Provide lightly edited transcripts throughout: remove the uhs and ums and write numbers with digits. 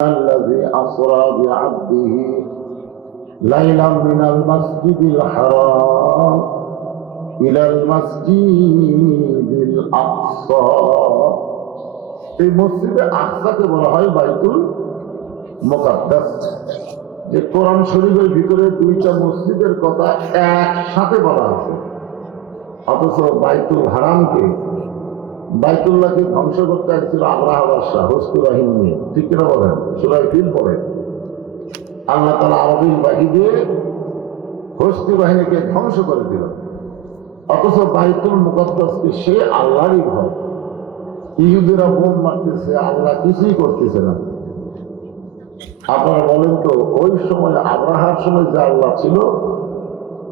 الذي أسرى بعبده ليلا من المسجد الحرام إلى المسجد الأقصى এই মসজিদে আকসাকে বলা হয় বাইতুল মুকাদ্দাস। যে কোরআন শরীফের ভিতরে দুইটা মসজিদের কথা একসাথে বলা আছে, অথচ বাইতুল হারামকে বাইতুল্লাহকে ধ্বংস করতে আসছিল আবরাহা বাদশাহ হস্তু বাহিনী নিয়ে। ঠিক কিনা বলেন? সূরা ফিল পড়ে আল্লাহ তাআলা আরবিল বাহি দিয়ে হস্তু বাহিনীকে ধ্বংস করে দিল, অথচ বাইতুল মুকাদ্দাসকে সে আল্লাহরই ঘর। ইহুদিরা বোম মারতেছে, আল্লাহ কিছুই করতেছে না। আপনারা বলেন তো, ওই সময় আবরাহার সময় যে আল্লাহ ছিল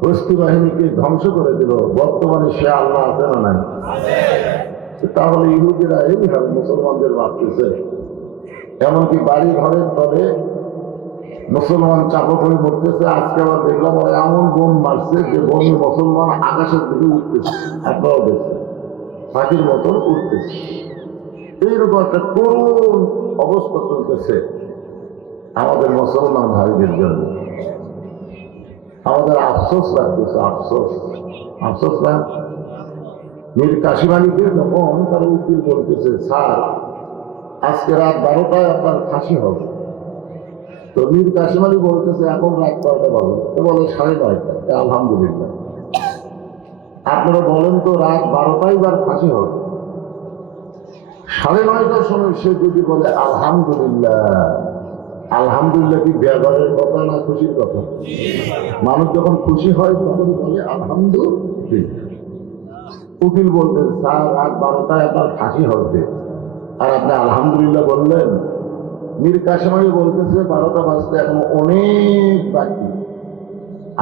হস্তু বাহিনীকে ধ্বংস করে দিল, বর্তমানে সে আল্লাহ আছে না নাই? তাহলে ইহুদিরা এইভাবে মুসলমানদের ভাবতেছে, এমনকি বাড়ি ঘরের তলে মুসলমান চাপা পড়ে পড়তেছে। আজকে আবার দেখলাম এমন বোম মারছে যে বোমে মুসলমান আকাশের দিকে উঠতেছে, আপনারাও দেখছেন, পাখির মতন উঠতেছে। এইরকম একটা করুণ অবস্থা চলতেছে আমাদের মুসলমান ভাইদের জন্য। আমাদের আফসোস লাগতেছে, আফসোস আফসোস না। মীর কাশিম আলীকে যখন তারা উকিল বলতেছে, স্যার আজকে রাত 12টায় আপনার ফাঁসি হবে, তো মীর কাশিম আলী বলতেছে এখন রাত কয়টা বাজে? তো বলে 9:30। আলহামদুলিল্লাহ। আপনারা বলেন তো, রাত 12টায় বার ফাঁসি হবে, 9:30টার সময় সে যদি বলে আলহামদুলিল্লাহ, আলহামদুলিল্লাহ কি বেয়াদবের কথা না খুশির কথা? মানুষ যখন খুশি হয় তখন বলে আলহামদুলিল্লাহ। উকিল বলতেন, স্যার রাত 12টায় আপনার ফাঁসি হবে, আর আপনি আলহামদুলিল্লাহ বললেন। মীর কাশিম আলী বলতেছে 12টা বাজতে এখন অনেক বাকি,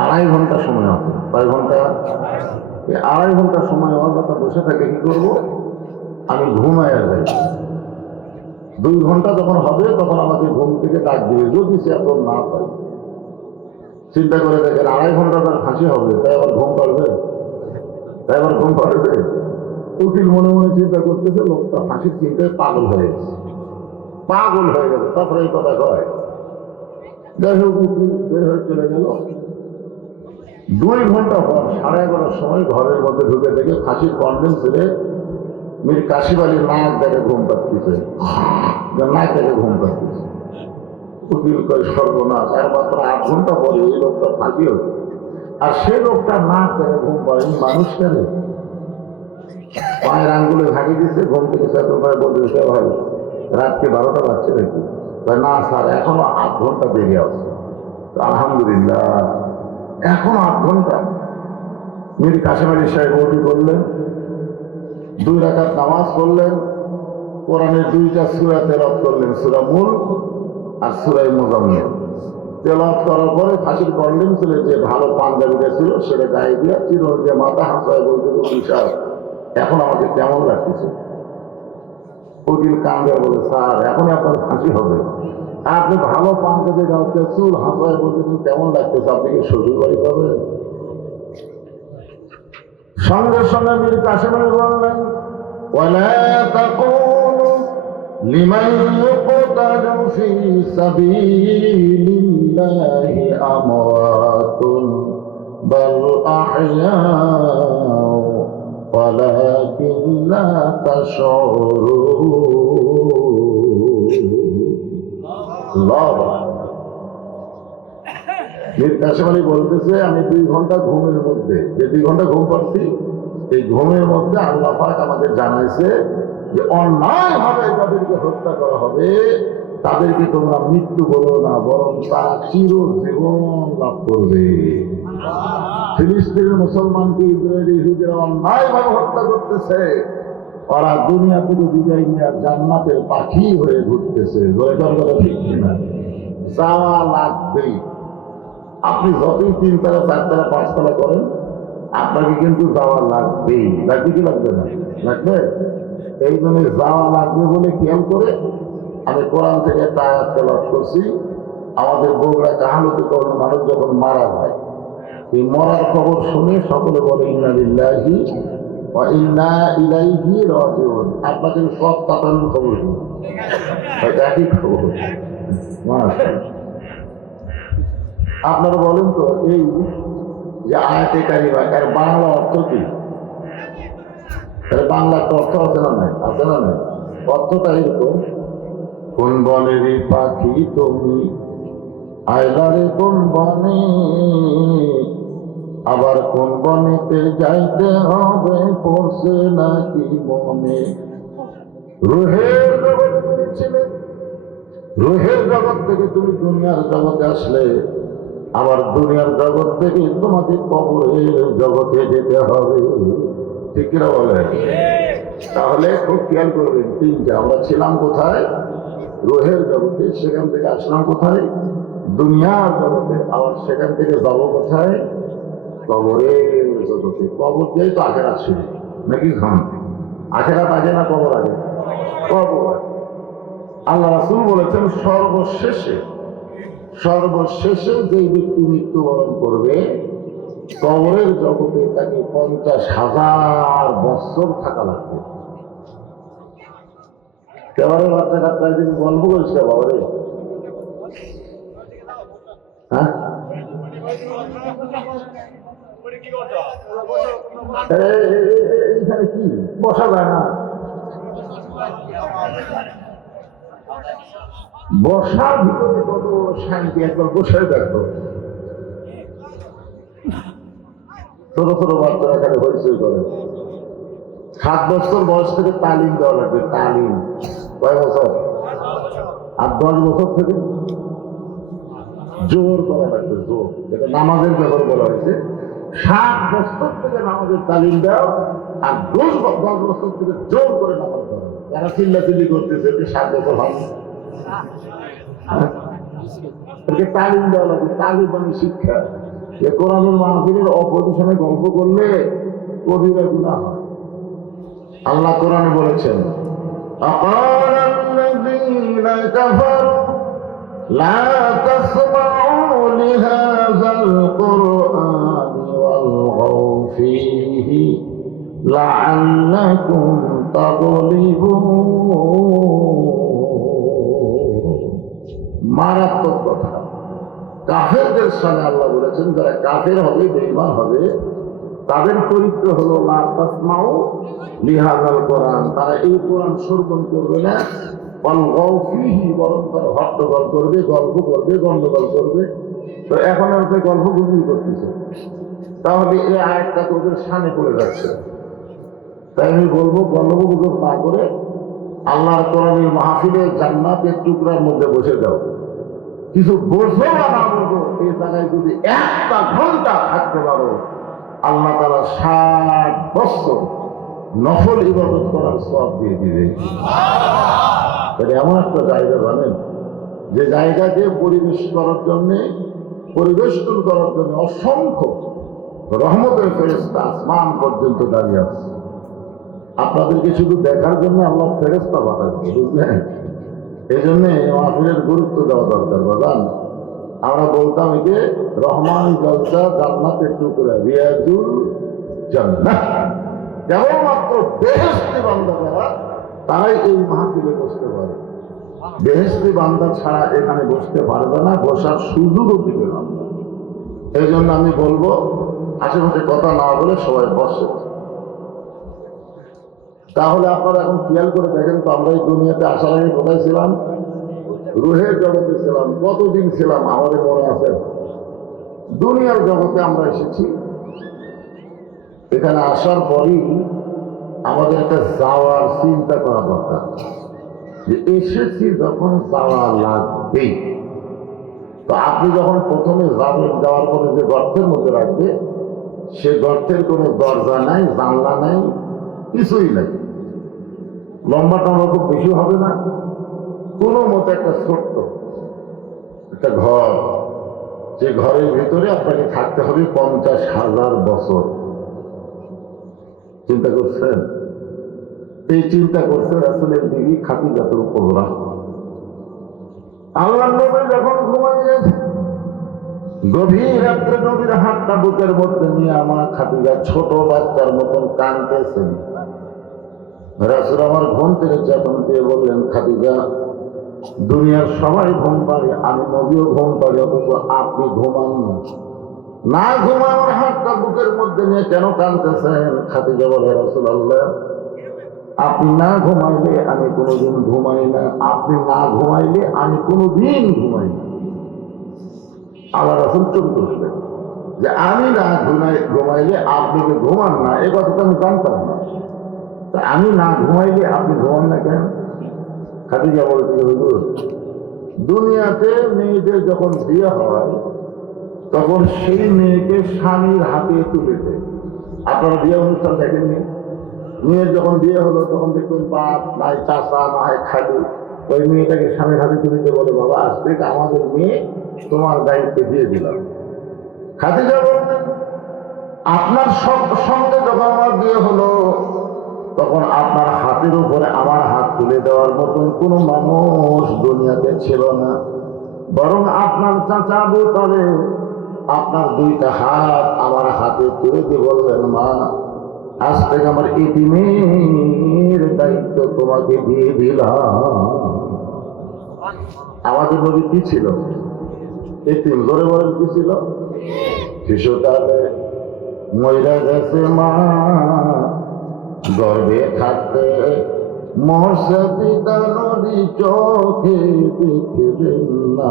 2.5 ঘন্টা সময় আছে। কয় ঘন্টা? 2.5 ঘন্টা সময় হওয়ার কথা। বসে থাকে কি করবো? আমি ঘুমায় যাই। 2 ঘন্টা যখন হবে তখন আমাকে ঘুম থেকে ডাক দিবে, যদি সে এখন না পাই। চিন্তা করে দেখেন, 2.5 ঘন্টা তার ফাঁসি হবে, তাই আবার ঘুম পারবে? তাই আবার ঘুম পারবে? উকিল মনে মনে চিন্তা করতেছে, লোকটা ফাঁসির চিন্তায় পাগল হয়ে গেছে, পাগল হয়ে গেল। তারপরে এই কথা কয়। যাই হোক, উকিল বের হয়ে চলে গেল। 2 ঘন্টা পর 11:30টার সময় ঘরের মধ্যে ঢুকে দেখে ফাঁসির কন্ডেম ছেলে মীর কাশিম আলী নাক দেখে ঘুম পাচ্ছে, নাক দেখে ঘুম পাচ্ছে। উকিল কয় সর্বনাশ, আর মাত্র 8 ঘন্টা পরে এই লোকটা ফাঁসি হচ্ছে, আর সে লোকটা নাক দেখে ঘুম পায়। মানুষ কেন? পায়ের আঙ্গুলে ঝাঁকি দিচ্ছে, ঘুম থেকে চেতন ভাই বলতেছে, ভাই রাত্রে 12টা বাজছে নাকি? না স্যার, এখনো 8 ঘন্টা দেরি আছে। আলহামদুলিল্লাহ, এখনো 8 ঘন্টা। মীর কাশিম আলী সাহেব ওঠি করলেন, 2 রাকাত নামাজ পড়লেন, কোরআনের 2টা সূরা তেলাওয়াত করলেন, সূরা মুলক আর সূরা মুজাম্মিল। তেলাওয়াত করার পরে ফাঁসির কন্ডেম ছেলে যে ভালো পাঞ্জাবিটা ছিল সেটা গায়ে দিয়ে চিরুনি দিয়ে মাথা হাসায় বলতেছে, স্যার এখন আমাকে কেমন লাগতেছে? উকিল কান্দে বলে, স্যার এখন আপনার ফাঁসি হবে, আপনি ভালো পাঞ্জাবি গাঁতে চুল হাসায় বলতেছেন কেমন লাগতেছে? আপনি কি শ্বশুর বাড়ি পাবেন? সঙ্গে সঙ্গে মীর কাশিম আলী বললেন, ওয়ালা তাকুলু লিমান ইউকতালু ফি সাবিলিল্লাহি আমওয়াতুন বাল আহইয়াউ ওয়ালাকিন লা তাশউরুন। আল্লাহু আকবার। মীর কাশিম আলী বলতেছে, আমি 2 ঘন্টা ঘুমের মধ্যে, যে 2 ঘন্টা ঘুম পাচ্ছি, এই ঘুমের মধ্যে আল্লাহ পাক আমাদের জানাইছে যে অন্যায় ভাবে যাদেরকে হত্যা করা হবে তাদেরকে তোমরা মৃত্যু বলো না, বরং তারা চিরজীবন লাভ করবে। ফিলিস্তিনের মুসলমানকে ইসরায়েলি ইহুদিরা অন্যায় ভাবে হত্যা করতেছে, ওরা দুনিয়া থেকে বিদায় নিয়ে জান্নাতের পাখি হয়ে ঘুরতেছে। ঠিক কিনা? চাওয়া লাগবেই। আপনি যতই 3 তলা 4 তলা 5 তলা করেন, আপনাকে কিন্তু যাওয়া লাগবেই। লাগবে কি লাগবে না? লাগবে। এই জন্য যাওয়া লাগবে বলে খেয়াল করে আমি কোরআন থেকে একটা আয়াত তেলাওয়াত করছি। আমাদের বগুড়া কাহালতে কোনো মানুষ যখন মারা যায়, এই মরার খবর শুনে সকলে বলে ইন্না লিল্লাহি ওয়া ইন্না ইলাইহি রাজিউন। আপনাদের সব কাটানোর খবর একই খবর। আপনারা বলেন তো, এই যে আয়াতে কারিমা এর বাংলা অর্থ কি? বাংলা অর্থ আছে না নাই? আছে না নাই? অর্থটা এরকম, কোন বনেরই পাখি তুমি আইলারে কোন বনে, আবার কোন বনেতে যাইতে হবে পড়ছে নাকি মনে। রুহের জগৎ তুমি ছিলে, রুহের জগৎ থেকে তুমি দুনিয়ার জগতে আসলে, আবার দুনিয়ার জগৎ থেকে তোমাকে কবরের জগতে যেতে হবে। ঠিক কিনা বলে? তাহলে খুব খেয়াল করবেন, তিনটা। আমরা ছিলাম কোথায়? রুহের জগতে। সেখান থেকে আসলাম কোথায়? দুনিয়ার জগতে। আবার সেখান থেকে যাব কোথায়? কবরের জগতে। কবর দিয়েই তো আখেরাত শুরু নাকি? খান আখেরাত আগে না কবর আগে? কবর। আল্লাহ রাসূল বলেছেন সর্বশেষে যে ব্যক্তি মৃত্যুবরণ করবে কবরের জগতে তাকে 50,000 বছর থাকা লাগবে। কেবারে বাচ্চা কাচ্চা একদিন গল্প করেছিল বাবারে, হ্যাঁ এইখানে কি বসা যায় না? বসার ভিতরে কত শান্তি, একবার বসে দেখো। ছোট ছোট বাচ্চারা এখানে হইচই করে। 7 বছর বয়স থেকে তালিম দেওয়া লাগবে। তালিম কয় বছর? আর 10 বছর থেকে জোর করা লাগবে। জোর, যেটা নামাজের ব্যাপার বলা হয়েছে। 7 বছর থেকে নামাজের তালিম দাও, আর 10 বছর থেকে জোর করে নামাজ করো। তারা চিল্লাচিল্লি করতেছে 7 বছর হবে, তালিম দেওয়া লাগবে। তালিম মানে শিক্ষা। যে কোরআনুল মাহফিলের অপজিশনে গল্প করলে কবিরা গুনাহ হয়। আল্লাহ কোরআনে বলেছেন, أقال الذين كفروا لا تسمعوا لهذا القرآن والغوا فيه لعلكم تغلبون। মারাত্মক কথা। কাফেরদের সামনে আল্লাহ বলেছেন, যারা কাফের হবে, বেঈমান হবে, তাদের চরিত্র হলো লা তাসমাউ লিহাযাল কোরআন, তারা এই কোরআন শ্রবণ করবে না। ওয়ালগাউ ফীহি, বরং তারা হট্টগোল করবে, গল্প করবে, গন্ডগোল করবে। তো এখন আর গল্প গুজব করতেছে, তাহলে এই আয়াতটা তোদের সামনে পড়ে যাচ্ছে। তাই আমি বলবো, গল্প গুজব না করে আল্লাহর কোরআনের মাহফিলে জান্নাতের টুকরার মধ্যে বসে যাও। কিছু বোঝো বা না বোঝো, এই জায়গায় যদি 1 ঘন্টা থাকতে পারো, আল্লাহ তাআলা 60 বছর নফল ইবাদত করার সওয়াব দিয়ে দিবে। এটা এমন একটা জায়গা, জানেন, যে জায়গাকে পরিবেষ্টন করার জন্য অসংখ্য রহমতের ফেরেশতা আসমান পর্যন্ত দাঁড়িয়ে আছে। আপনাদেরকে শুধু দেখার জন্য আল্লাহ ফেরেশতা পাঠাচ্ছে, বুঝলেন? এই জন্যে মাহফিলের গুরুত্ব দেওয়া দরকার। বাজান, আমরা বলতাম একে রহমানি জলসা, জান্নাতের টুকরা, রিয়াজুল জান্নাহ। কেবলমাত্র বেহেশতি বান্দা যারা, তারাই এই মাহফিলে বসতে পারে। বেহেশতি বান্দা ছাড়া এখানে বসতে পারবে না, বসার সুযোগও দিবে না। এই জন্য আমি বলবো, আশেপাশে কথা না বলে সবাই বসে। তাহলে আপনারা এখন খেয়াল করে দেখেন তো, আমরা এই দুনিয়াতে আসার আগে কোথায় ছিলাম? রুহের জগতে ছিলাম। কতদিন ছিলাম আমাদের মনে আছে? দুনিয়ার জগতে আমরা এসেছি। এখানে আসার পরই আমাদের একটা যাওয়ার চিন্তা করা দরকার, যে এসেছি যখন যাওয়া লাগবেই। তো আপনি যখন প্রথমে যাবেন, যাওয়ার পরে যে গর্তের মধ্যে রাখবে, সে গর্তের কোনো দরজা নাই, জানলা নাই, কিছুই নাই। লম্বা টম্বা খুব বেশি হবে না, কোনো মতো একটা ছোট্ট একটা ঘর, যে ঘরের ভিতরে আপনাকে থাকতে হবে 50,000 বছর। চিন্তা করছেন? এই চিন্তা করছে রাসূলের বিবি খাদিজাতুল কুবরা। আল্লাহর নবী যখন ঘুমাইয়েছে, গভীর রাত্রে নবীর হাতটা বুকের মধ্যে নিয়ে আমার খাদিজা ছোট বাচ্চার মতন কাঁদতেছেন। রাসূল আমার ঘুম থেকে চেতন দিয়ে বললেন, খাদিজা, দুনিয়ার সবাই ঘুম পাড়ে, আমি নবীও ঘুম পাড়ি, অথচ আপনি ঘুমান না। ঘুমানোর হাতটা বুকের মধ্যে নিয়ে কেন কাঁদতেছেন? খাদিজা বলে, রাসূলুল্লাহ, আপনি না ঘুমাইলে আমি কোনোদিন ঘুমাই না, আপনি না ঘুমাইলে আমি কোনোদিন ঘুমাই না। আল্লাহ রাসূল চুপ করলেন যে আমি না ঘুমাইলে আপনি যে ঘুমান না, এ কথা তো আমি জানতাম না। আমি না ঘুমাইলে আপনি ঘুমান না কেন? খাদিজা বলছিল, হুজুর, দুনিয়াতে মেয়েদের যখন বিয়ে হয় তখন সেই মেয়েকে স্বামীর হাতে তুলে দেয়। আপনারা বিয়ে অনুষ্ঠান দেখেননি? মেয়ের যখন বিয়ে হলো তখন দেখবেন বাপ নাই চাষা না হয় খালু ওই মেয়েটাকে স্বামীর হাতে তুলে দিয়ে বলে, বাবা আজ থেকে আমাদের মেয়ে তোমার দায়িত্বে দিয়ে দিলাম। খাদিজা বললেন, আপনার সঙ্গে যখন আমার বিয়ে হলো তখন আপনার হাতের উপরে আমার হাত তুলে দেওয়ার মতন কোনো মানুষ দুনিয়াতে ছিল না, বরং আপনার চাচা আবু তালেব আপনার দুইটা হাত আমার হাতে তুলে দিয়ে বললেন, মা আজ থেকে আমার এতিমের দায়িত্ব তোমাকে দিয়ে দিলাম। আমাদের নবী কি ছিল? এতিম। ধরে বলেন কি ছিল? শিশুকালে মইরা গেছে মা, গর্ভে থাকতে মরছে পিতা, নদী চোখে দেখবেন না।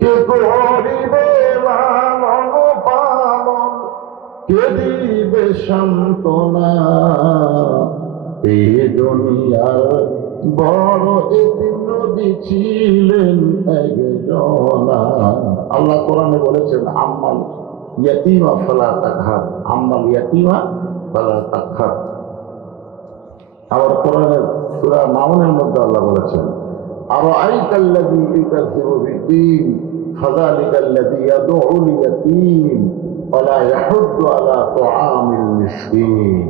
কে করিবে লালন পালন, কে দিবে সান্ত্বনা, এই দুনিয়ার বড় এতিম নবী ছিলেন একজনা। আল্লাহ কোরআনে বলেছেন, আম্মাল ইয়াতীমা ফালা তাকহার, আম্মাল ইয়াতীমা ফালা তাকহার। আবার কোরআনের সূরা মাউনের মধ্যে আল্লাহ বলেছেন, আরাআইতাল্লাযী ইউকাযযিবু বিদ্দীন ফাযালিকাল্লাযী ইয়াদউল ইয়াতীম ওয়া লা ইয়াহুদ্দু আলা তুআমিল মিসকিন।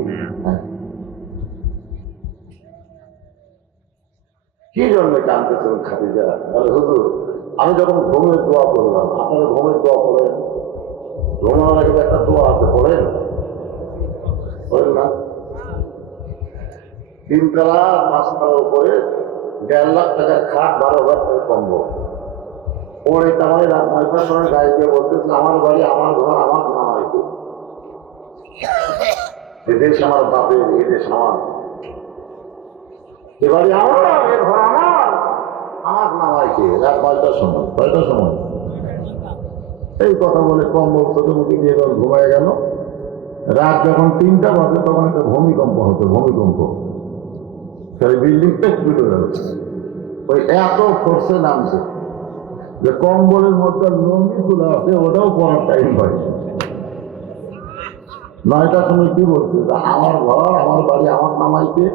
কি জন্য জানতেছেন খাদিজা? বলে, হুজুর, আমি যখন ঘুমের দোয়া করলাম, আপনারা ঘুমের দোয়া করেন, ঘুমানোর আগে একটা দোয়া আছে, পড়েন না? 3 তলা 5 তলার উপরে 1.5 লাখ টাকার খাট, 12,000 টাকা কম্বল ওর এটা মানে রাত 9টার সময় গায়ে দিয়ে বলতেছে, আমার বাড়ি, আমার ঘর, আমার নামাইকে, এদেশ আমার বাপের, এদেশ আমার, এ বাড়ি আমার, এ ঘর আমার, আমার নামাইকে। রাত 9টার সময়, 9টার সময় এই কথা বলে কম্বল চোখে মুখে দিয়ে যখন ঘুমায় গেল, রাত যখন 3টা বাজে তখন একটা ভূমিকম্প হতো। ভূমিকম্প সেই বিল্ডিংটা উঠে গেল। ওই এত ফোর্সে নামছে যে কম্বলের মধ্যে লুঙ্গি তুলে আছে, ওটাও পড়ার টাইম হয়। 9টার সময় কি বলছে? আমার ঘর, আমার বাড়ি, আমার নামাইকে।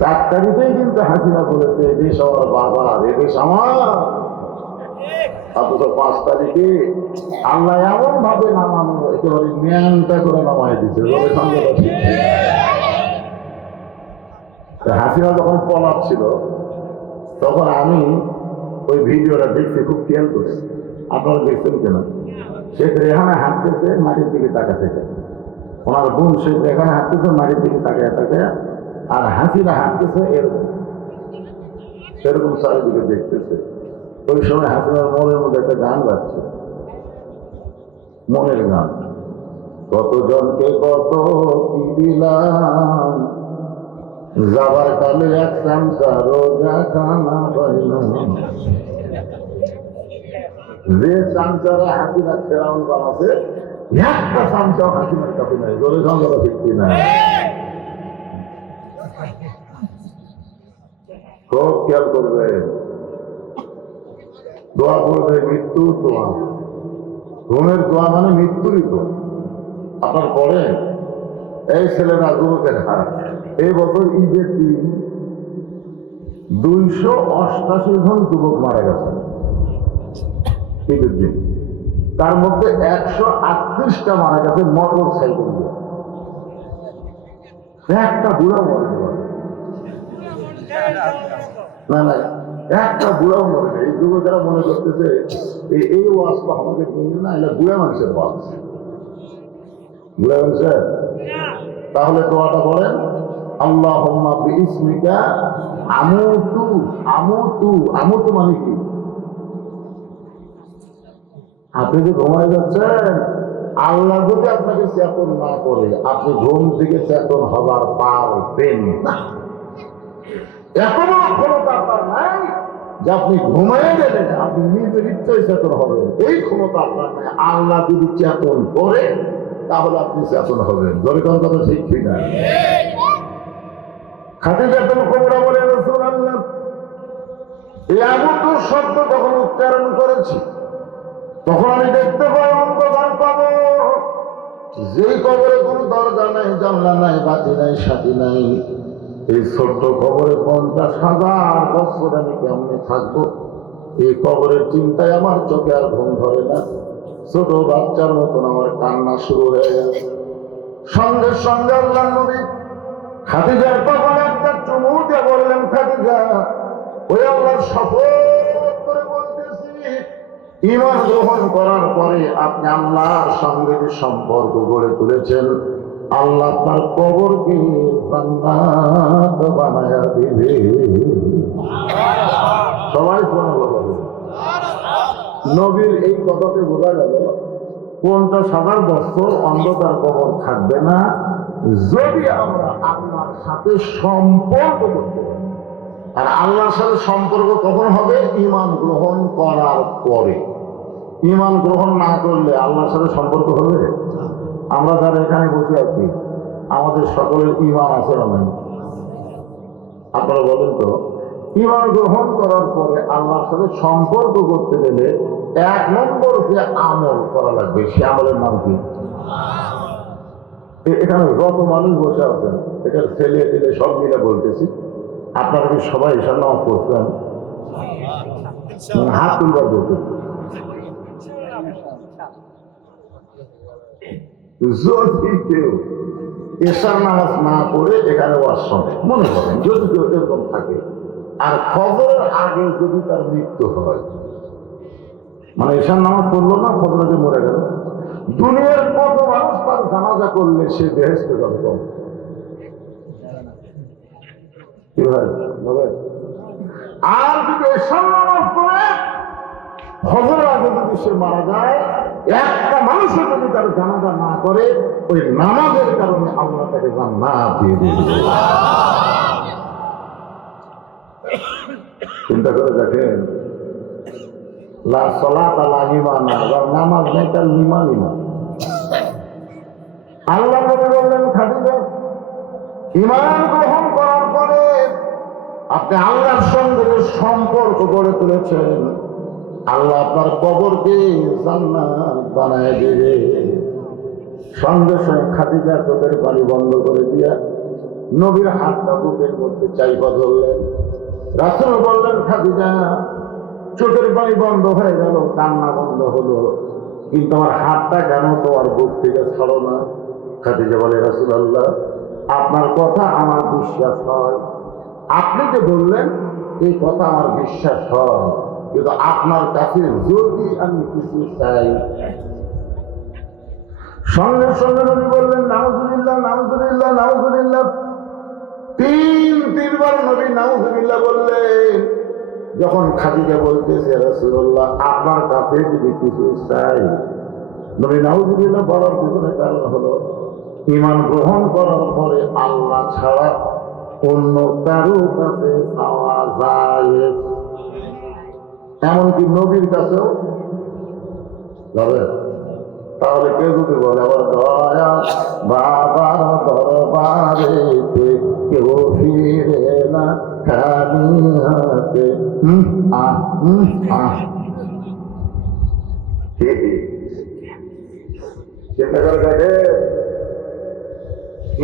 4 তারিখেই কিন্তু হাসিনা বলেছে, এদেশ আমার বাবার, এদেশ আমার। অথচ 5 তারিখে আল্লাহ এমন ভাবে নামানো, একেবারে ন্যাংটা করে নামাই দিচ্ছে। হাসিনা যখন পলাচ্ছিল তখন আমি ওই ভিডিওটা দেখছি খুব খেয়াল করে। আপনারা দেখছেন কিনা? শেখ রেহানা হাঁটতেছে মাটির দিকে তাকা থেকে, ওনার বোন শেখ রেহানা হাঁটতেছে মাটির দিকে তাকায় তাকায়, আর হাসিনা হাঁটতেছে এরকম সেরকম চারিদিকে দেখতেছে। ওই সময় হাসিনার মনের মধ্যে একটা গান বাজছে, মনের গান, কতজনকে কত কি দিলাম, যাবার কালে এক চামচা রোজা খানা পাইলাম। যে চামচারা হাসিনা ফেরাউন বানাচ্ছে, একটা চামচাও হাসিনার কাছে নাই। জোরে সংখ্যা ঠিক না? খুব খেয়াল করবে, দোয়া করবে, মৃত্যুর দোয়া। ঘুমের দোয়া মানে মৃত্যুরই দোয়া। আপনার পরে এই ছেলেরা যুবকের হার, এই বছর ঈদের দিন 288 জন যুবক মারা গেছে ঈদের দিন। তার মধ্যে 138টা মারা গেছে মোটর সাইকেল দিয়ে। একটা বুড়াও মরে না, না একটা বুড়াও মরে না। এই যুবকেরা মনে করতেছে এই ওয়াজ তো আমাদের না, এটা বুড়া মানুষের ওয়াজ। বুড়া মানুষের তাহলে দোয়াটা বলেন, আল্লাহুম্মা বিইসমিকা আমুতু আমুতু আমুতু মানে কি? আপনি যে ঘুমায় যাচ্ছেন, আল্লাহ যদি আপনাকে চেতন না করে আপনি ঘুম থেকে চেতন হবার পারবেন না। এখনো ক্ষমতা আপনার নাই যে আপনি ঘুমায় গেলে আপনি নিজের ইচ্ছায় চেতন হবেন, এই ক্ষমতা আপনার নাই। আল্লাহ যদি চেতন করে তাহলে আপনি চেতন হবেন। ধরে কোন কথা ঠিক কিনা? খাদিজা কুবরা বলে, রাসূলুল্লাহ, এই আমুতু শব্দ যখন উচ্চারণ করেছি তখন আমি দেখতে পাই অন্ধকার কবর, যেই কবরে কোনো দরজা নাই, জানলা নাই, বাতি নাই, সাথী নাই। এই ছোট্ট কবরে 50,000 বছর আমি কেমনে থাকবো? এই কবরের চিন্তায় আমার চোখে আর ঘুম ধরে না। ছোট বাচ্চার মতন আমার কান্না শুরু হয়ে গেছে। সঙ্গে সঙ্গে আল্লাহর নবী খাদিজার কপালে একটা চুমু দিয়ে বললেন, খাদিজা, ওই আল্লাহর শপথ করে বলতেছি, ঈমান গ্রহণ করার পরে আপনি আল্লাহর সঙ্গে যে সম্পর্ক গড়ে তুলেছেন, আল্লাহ আপনার কবরকে জান্নাত বানায়া দিবে। সবাই সুবহানাল্লাহ। নবীর এই কথাতে বোঝা গেল 50,000 বছর অন্ধকার কবর থাকবে না, যদি আমরা আল্লাহর সাথে সম্পর্ক করতে পারি। আর আল্লাহর সাথে সম্পর্ক কখন হবে? ঈমান গ্রহণ করার পরে। ঈমান গ্রহণ না করলে আল্লাহর সাথে সম্পর্ক হবে? আমরা যারা এখানে বসে আছি, আমাদের সকলের ঈমান আছে না নাই? আপনারা বলেন তো, ঈমান গ্রহণ করার পরে আল্লাহর সাথে সম্পর্ক করতে গেলে 1 নম্বর যে আমল করা লাগবে, সে আমলের নাম কি? এখানে যত মানুষ বসে আছেন, এখানে ছেলে ছেলে সব মিলে বলতেছি, আপনারা কি সবাই ঈশার নামাজ পড়ছেন? হাত তুলবার বলতেছি। যদি কেউ ঈশার নামাজ না পড়ে এখানে ওয়াজ শোনে, মনে করেন যদি কেউ এরকম থাকে, আর ফজরের আগে যদি তার মৃত্যু হয়, মানে ঈশার নামাজ পড়লো না, ফজরে মরে গেল, দুনিয়ার কত মানুষ তার জানাজা করলে সে বেহেশতে যাবে? কি হয়? আর যদি ঈশার নামাজ পড়ে ফজরের আগে যদি সে মারা যায়, একটা মানুষও যদি তার জানাজা না করে, ওই নামাজের কারণে আল্লাহ তাকে জান্নাত দিয়ে দিবে। চিন্তা করে দেখেন, লা সালাতা লা ঈমানা, নামাজ নেই তার ঈমানই না। আল্লাহ নবী বললেন, খাদিজা, ঈমান গ্রহণ করার পরে আপনি আল্লাহর সঙ্গে সম্পর্ক গড়ে তুলেছেন, আল্লাহ আপনার কবরকে জান্নাত বানায় দিবে। সঙ্গে সঙ্গে খাদিজা চোখের পানি বন্ধ করে দিয়া নবীর হাতটা বুকের মধ্যে চাইপা ধরলেন। রাসূল বললেন, খাদিজা, চোখের পানি বন্ধ হয়ে গেল, কান্না বন্ধ হলো, কিন্তু আমার হাতটা কেন তোমার বুক থেকে ছাড়ো না? খাদিজা বলে, রাসূলুল্লাহ, আপনার কথা আমার বিশ্বাস হয়, আপনি যে বললেন এই কথা আমার বিশ্বাস হয়, কিন্তু আপনার কাছে যদি আমি কিছু চাই। সঙ্গে সঙ্গে নবী বললেন, নাউজুবিল্লাহ, নাউজুবিল্লাহ, নাউজুবিল্লাহ। 3বার নবী নাউজুবিল্লাহ বললেন। যখন খাদিজা বলতেছে, রাসূলুল্লাহ, আপনার কাছে যদি কিছু চাই, নবী নাউজুবিল্লাহ বলার পিছনে কারণ হলো, ঈমান গ্রহণ করার পরে আল্লাহ ছাড়া অন্য কারো কাছে চাওয়া যায়, এমনকি নবীর কাছেও যাবে। তাহলে কেউ যদি বলে, আবার দয়া বাবার দরবারে কেউ ফিরে না খালি হাতে, চিন্তা করে দেখে,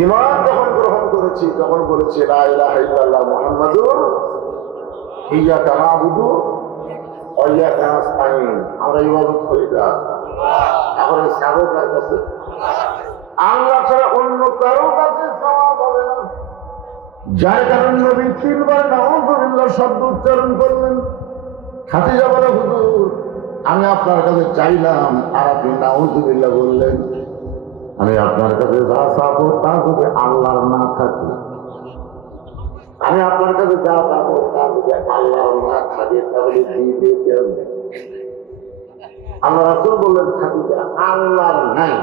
ঈমান যখন গ্রহণ করেছি তখন বলেছি, লা ইলাহা ইল্লাল্লাহ মুহাম্মাদুর ইয়্যাকা না'বুদু ওয়া ইয়্যাকা নাস্তাঈন। আমরা ইবাদত করি না, এখন সাবক কার কাছে? আল্লাহ ছাড়া অন্য কারো কাছে চাওয়া হবে না। যার কারণে নবী 3বার নাউজুবিল্লাহ শব্দ উচ্চারণ করলেন। খাদিজা বলে, হুজুর, আমি আপনার কাছে চাইলাম আর আপনি নাউজুবিল্লাহ বললেন। আমি আপনার কাছে যা চাবো তা যদি আল্লাহর না থাকে, আমি আপনার কাছে যা যাবো তার যদি আল্লাহ না থাকে তাহলে দিবে কেমনে? আল্লাহ রাসূল বললেন খাদিজা আল্লাহর নাই,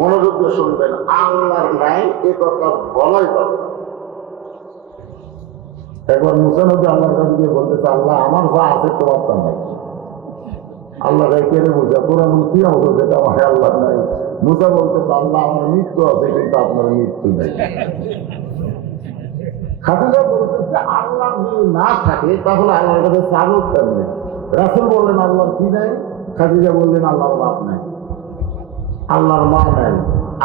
মনোযোগ দিয়ে শুনবেন, আল্লাহর নাই এ কথা বলাই পাবে না। একবার মুসা নবী আল্লাহর কাছে গিয়ে বলতেছে আল্লাহ আমার যা আছে তোমার তা নাই। আল্লাহ গাই কেড়ে মুসা তোরা কি অবস্থা যেটা আমার আল্লাহ নাই। মুসা বলতেছে আল্লাহ আমার মৃত্যু আছে কিন্তু আপনার মৃত্যু নেই। খাদিজা বলতেছে আল্লাহ যদি না থাকে তাহলে আল্লাহর কাছে চালু কেমনে? রাসূল বললেন আল্লাহর কি নাই? খাদিজা বললেন আল্লাহর বাপ নাই, আল্লাহর মা নাই,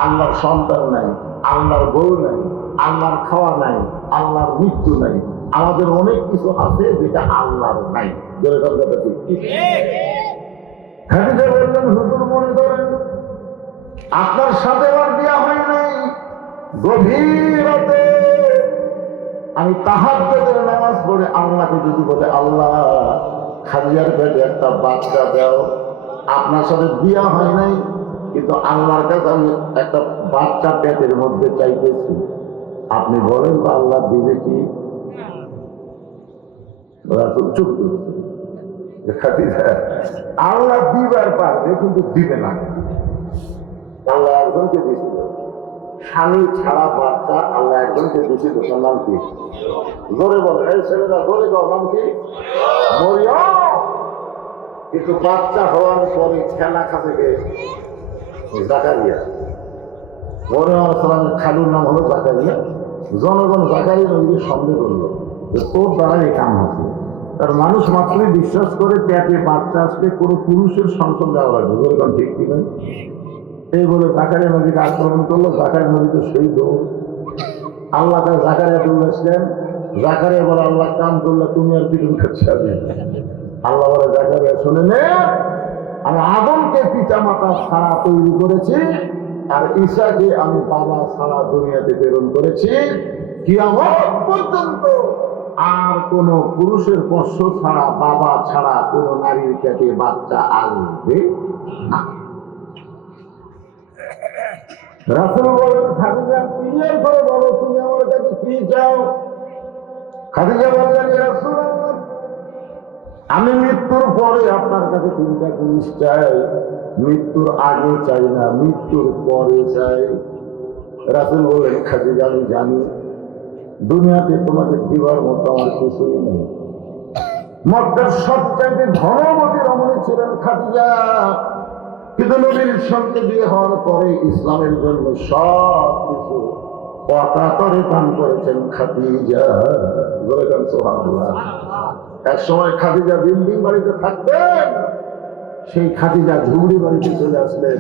আল্লাহর সন্তান নাই, আল্লাহর বউ নাই, আল্লাহর খাওয়া নাই, আল্লাহর মৃত্যু নাই। আমাদের অনেক কিছু আছে যেটা আল্লাহর নাই। খাদিজা বললেন হুজুর মনে করেন আপনার সাথে আমার বিয়া হয় নাই, গভীর রাতে আমি তাহাজ্জুদের নামাজ পড়ে আল্লাহকে যদি বলে আল্লাহ খাদিজার পেটে একটা বাচ্চা দাও, আপনার সাথে বিয়া হয় নাই কিন্তু আল্লাহর কাছে আমি একটা বাচ্চা পেটের মধ্যে চাইতেছি, আপনি বলেন তো আল্লাহ দিবে কি? রাসূল চুপ করেছে। খাদিজা আল্লাহ দিবার পারবে কিন্তু দিবে না। আল্লাহ একজনকে দিয়েছিল, স্বামী ছাড়া বাচ্চা আল্লাহ একজনকে দিয়েছিল, তার নাম কি? জোরে বল, এই ছেলেরা জোরে দাও, নাম কি? মরিয়ম। কিন্তু বাচ্চা হওয়ার পরে খেলা খাতে জাকারিয়া। মরিয়ম আলাইহিস সালামের খালুর নাম হলো জাকারিয়া। জনগণ জাকারিয়া নবীকে সন্দেহ করলো যে তোর দ্বারা এই কাম হচ্ছে। তার মানুষ মাত্রই বিশ্বাস করে পেটে বাচ্চা আসলে কোনো পুরুষের সংসদ দেওয়া লাগবে, জনগণ ঠিক কি নয়? এই বলে জাকারিয়া নবীকে আক্রমণ করলো। জাকারিয়া নবী তো সেই দৌড়। আল্লাহ তার জাকারিয়া দৌড়েছিলেন। জাকারিয়া বলে আল্লাহ কাম করলে তুমি আর পিটুন খাচ্ছি। আল্লাহ বলে জাকারিয়া শুনে নে, আমি আদমকে পিতা মাতা ছাড়া তৈরি করেছি আর ঈসাকে আমি বাবা ছাড়া দুনিয়াতে প্রেরণ করেছি। কিয়ামত পর্যন্ত আর কোন পুরুষের স্পর্শ ছাড়া, বাবা ছাড়া কোন নারীর পেটে বাচ্চা আসবে না। রাসূল বলেন খাদিজা ক্লিয়ার করে বলো তুমি আমার কাছে কি চাও? খাদিজা বললেন ইয়া রাসূলুল্লাহ আমি মৃত্যুর পরে আপনার কাছে তিনটা জিনিস চাই, মৃত্যুর আগে চাই না, মৃত্যুর পরে চাই। রাসূল বললেন খাদিজা আমি জানি দুনিয়াতে তোমাকে দিবার মতো আমার কিছুই নেই। মক্কার সবচাইতে ধনবতী রমণী ছিলেন খাদিজা, কিন্তু নবীর সঙ্গে বিয়ে হওয়ার পরে ইসলামের জন্য সব কিছু অকাতরে দান করেছেন খাদিজা। সুবহানাল্লাহ। এক সময় খাদিজা বিল্ডিং বাড়িতে থাকতেন, সেই খাদিজা ঝুমড়ি বাড়িতে চলে আসলেন।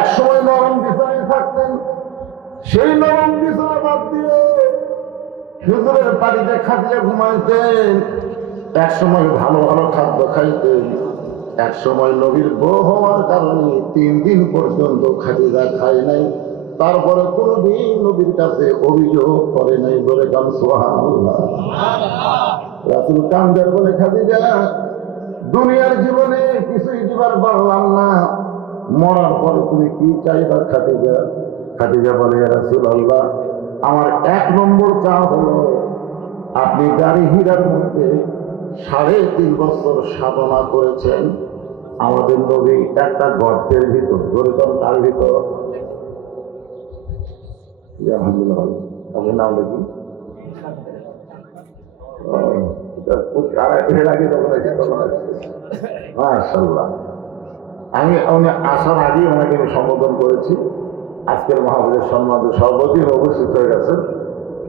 এক সময় নরম বিছানায় থাকতেন, সেই নরম বিছানা বাদ দিয়ে হুজুরের বাড়িতে খাদিজা ঘুমাইতেন। এক সময় ভালো ভালো খাদ্য খাইতেন, এক সময় নবীর বউ হওয়ার কারণে 3 দিন পর্যন্ত খাদিজা খায় নাই। তারপরে কোনদিন নবীর কাছে অভিযোগ করে নাই। বলে গান সুবহানাল্লাহ। রাসূল কান্দার বলে খাদিজা দুনিয়ার জীবনে কিছুই দিবার পারলাম না, মরার পরে তুমি কি চাইবা খাদিজা? খাদিজা বলে ইয়া রাসূলুল্লাহ আমার 1 নম্বর চা হলো আপনি গাড়ি হীরার মধ্যে 3.5 বছর সাধনা করেছেন, আমাদের নবী একটা গর্তের ভিতর, ধরে তার ভিতর নাম দেখি মাশাআল্লাহ। আমি আসার আগে ওনাকে আমি সম্বোধন করেছি। আজকের মাহফিলের সম্মানিত সভাপতি উপস্থিত হয়ে গেছেন।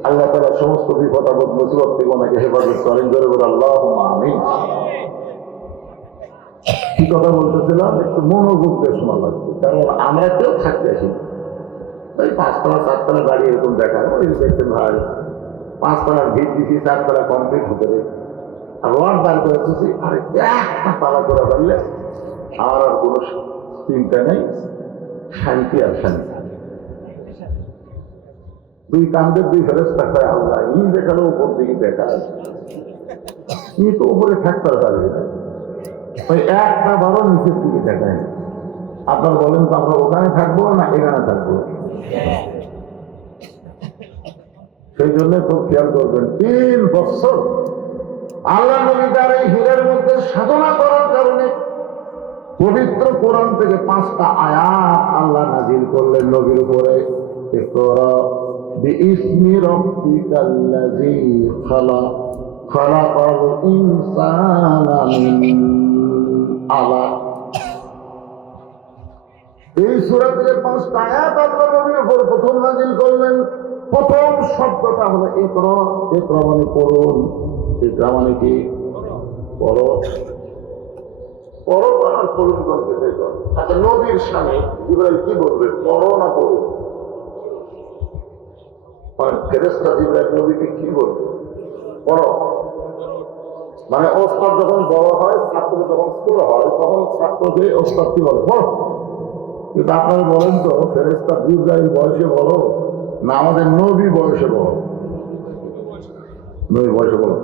আল্লাহ তাআলা সমস্ত বিপদ আপদ মুসিবত থেকে ওনাকে হেফাজত করেন। জোরে বলে আল্লাহুম্মা আমিন। কি কথা বলতেছিলাম, একটু মনোযোগ দিয়ে শোনা লাগছে, কারণ আমরা কেউ থাকতে আসি ওই 5 তলা 7 তলা গাড়ি এরকম দেখায়। ওই দেখছেন ভাই 5 তলার ভিত দিচ্ছি, 4 তলা কমপ্লিট হতে আর রড বার করে দিচ্ছি, আর একটা তালা করে ফেললে আমার আর কোনো চিন্তা নেই, শান্তি আর শান্তি। 2 কান্দের 2 ফেরেশতা কয় আল্লাহ ই দেখালো উপর দিকে দেখা, ই তো উপরে থাকতে পারবে না, ওই একটা বারো নিচের দিকে দেখায়। আপনার বলেন তো আমরা ওখানে থাকবো না এখানে থাকবো? সেই জন্য খুব খেয়াল করবেন, 3 বছর আল্লাহ নবী তার এই হীরের মধ্যে সাধনা করার কারণে পবিত্র কোরআন থেকে 5টা আয়াত আল্লাহ নাজিল করলেন নবীর উপরে। ইকরা বিইসমি রাব্বিকাল্লাযী খালাক খালাকাল ইনসানা মিন আলাক। এই সূরা থেকে 5টা আয়াত আল্লাহ নবীর উপর প্রথম নাজিল করলেন। প্রথম শব্দটা হলো ইকরা। ইকরা মানে পড়ুন। ইকরা মানে কি? পড়ো। পড়ো আর পড়ুন করতে দেখো। আচ্ছা, নবীর সামনে জিবরাইল কি বলবে? পড়ো না পড়ুন? ফেরেশতা জিবরাইল নবীকে কি বলবে? পড়ো। মানে ওস্তাদ যখন বড় হয়, ছাত্র যখন ছোট হয়, তখন ছাত্রকে ওস্তাদ কি বলে? পড়ো। কিন্তু আপনারা বলেন তো, ফেরেশতা জিবরাইল বয়সে বড় না আমাদের নবী বয়সে বড়? নবী বয়সে বড়।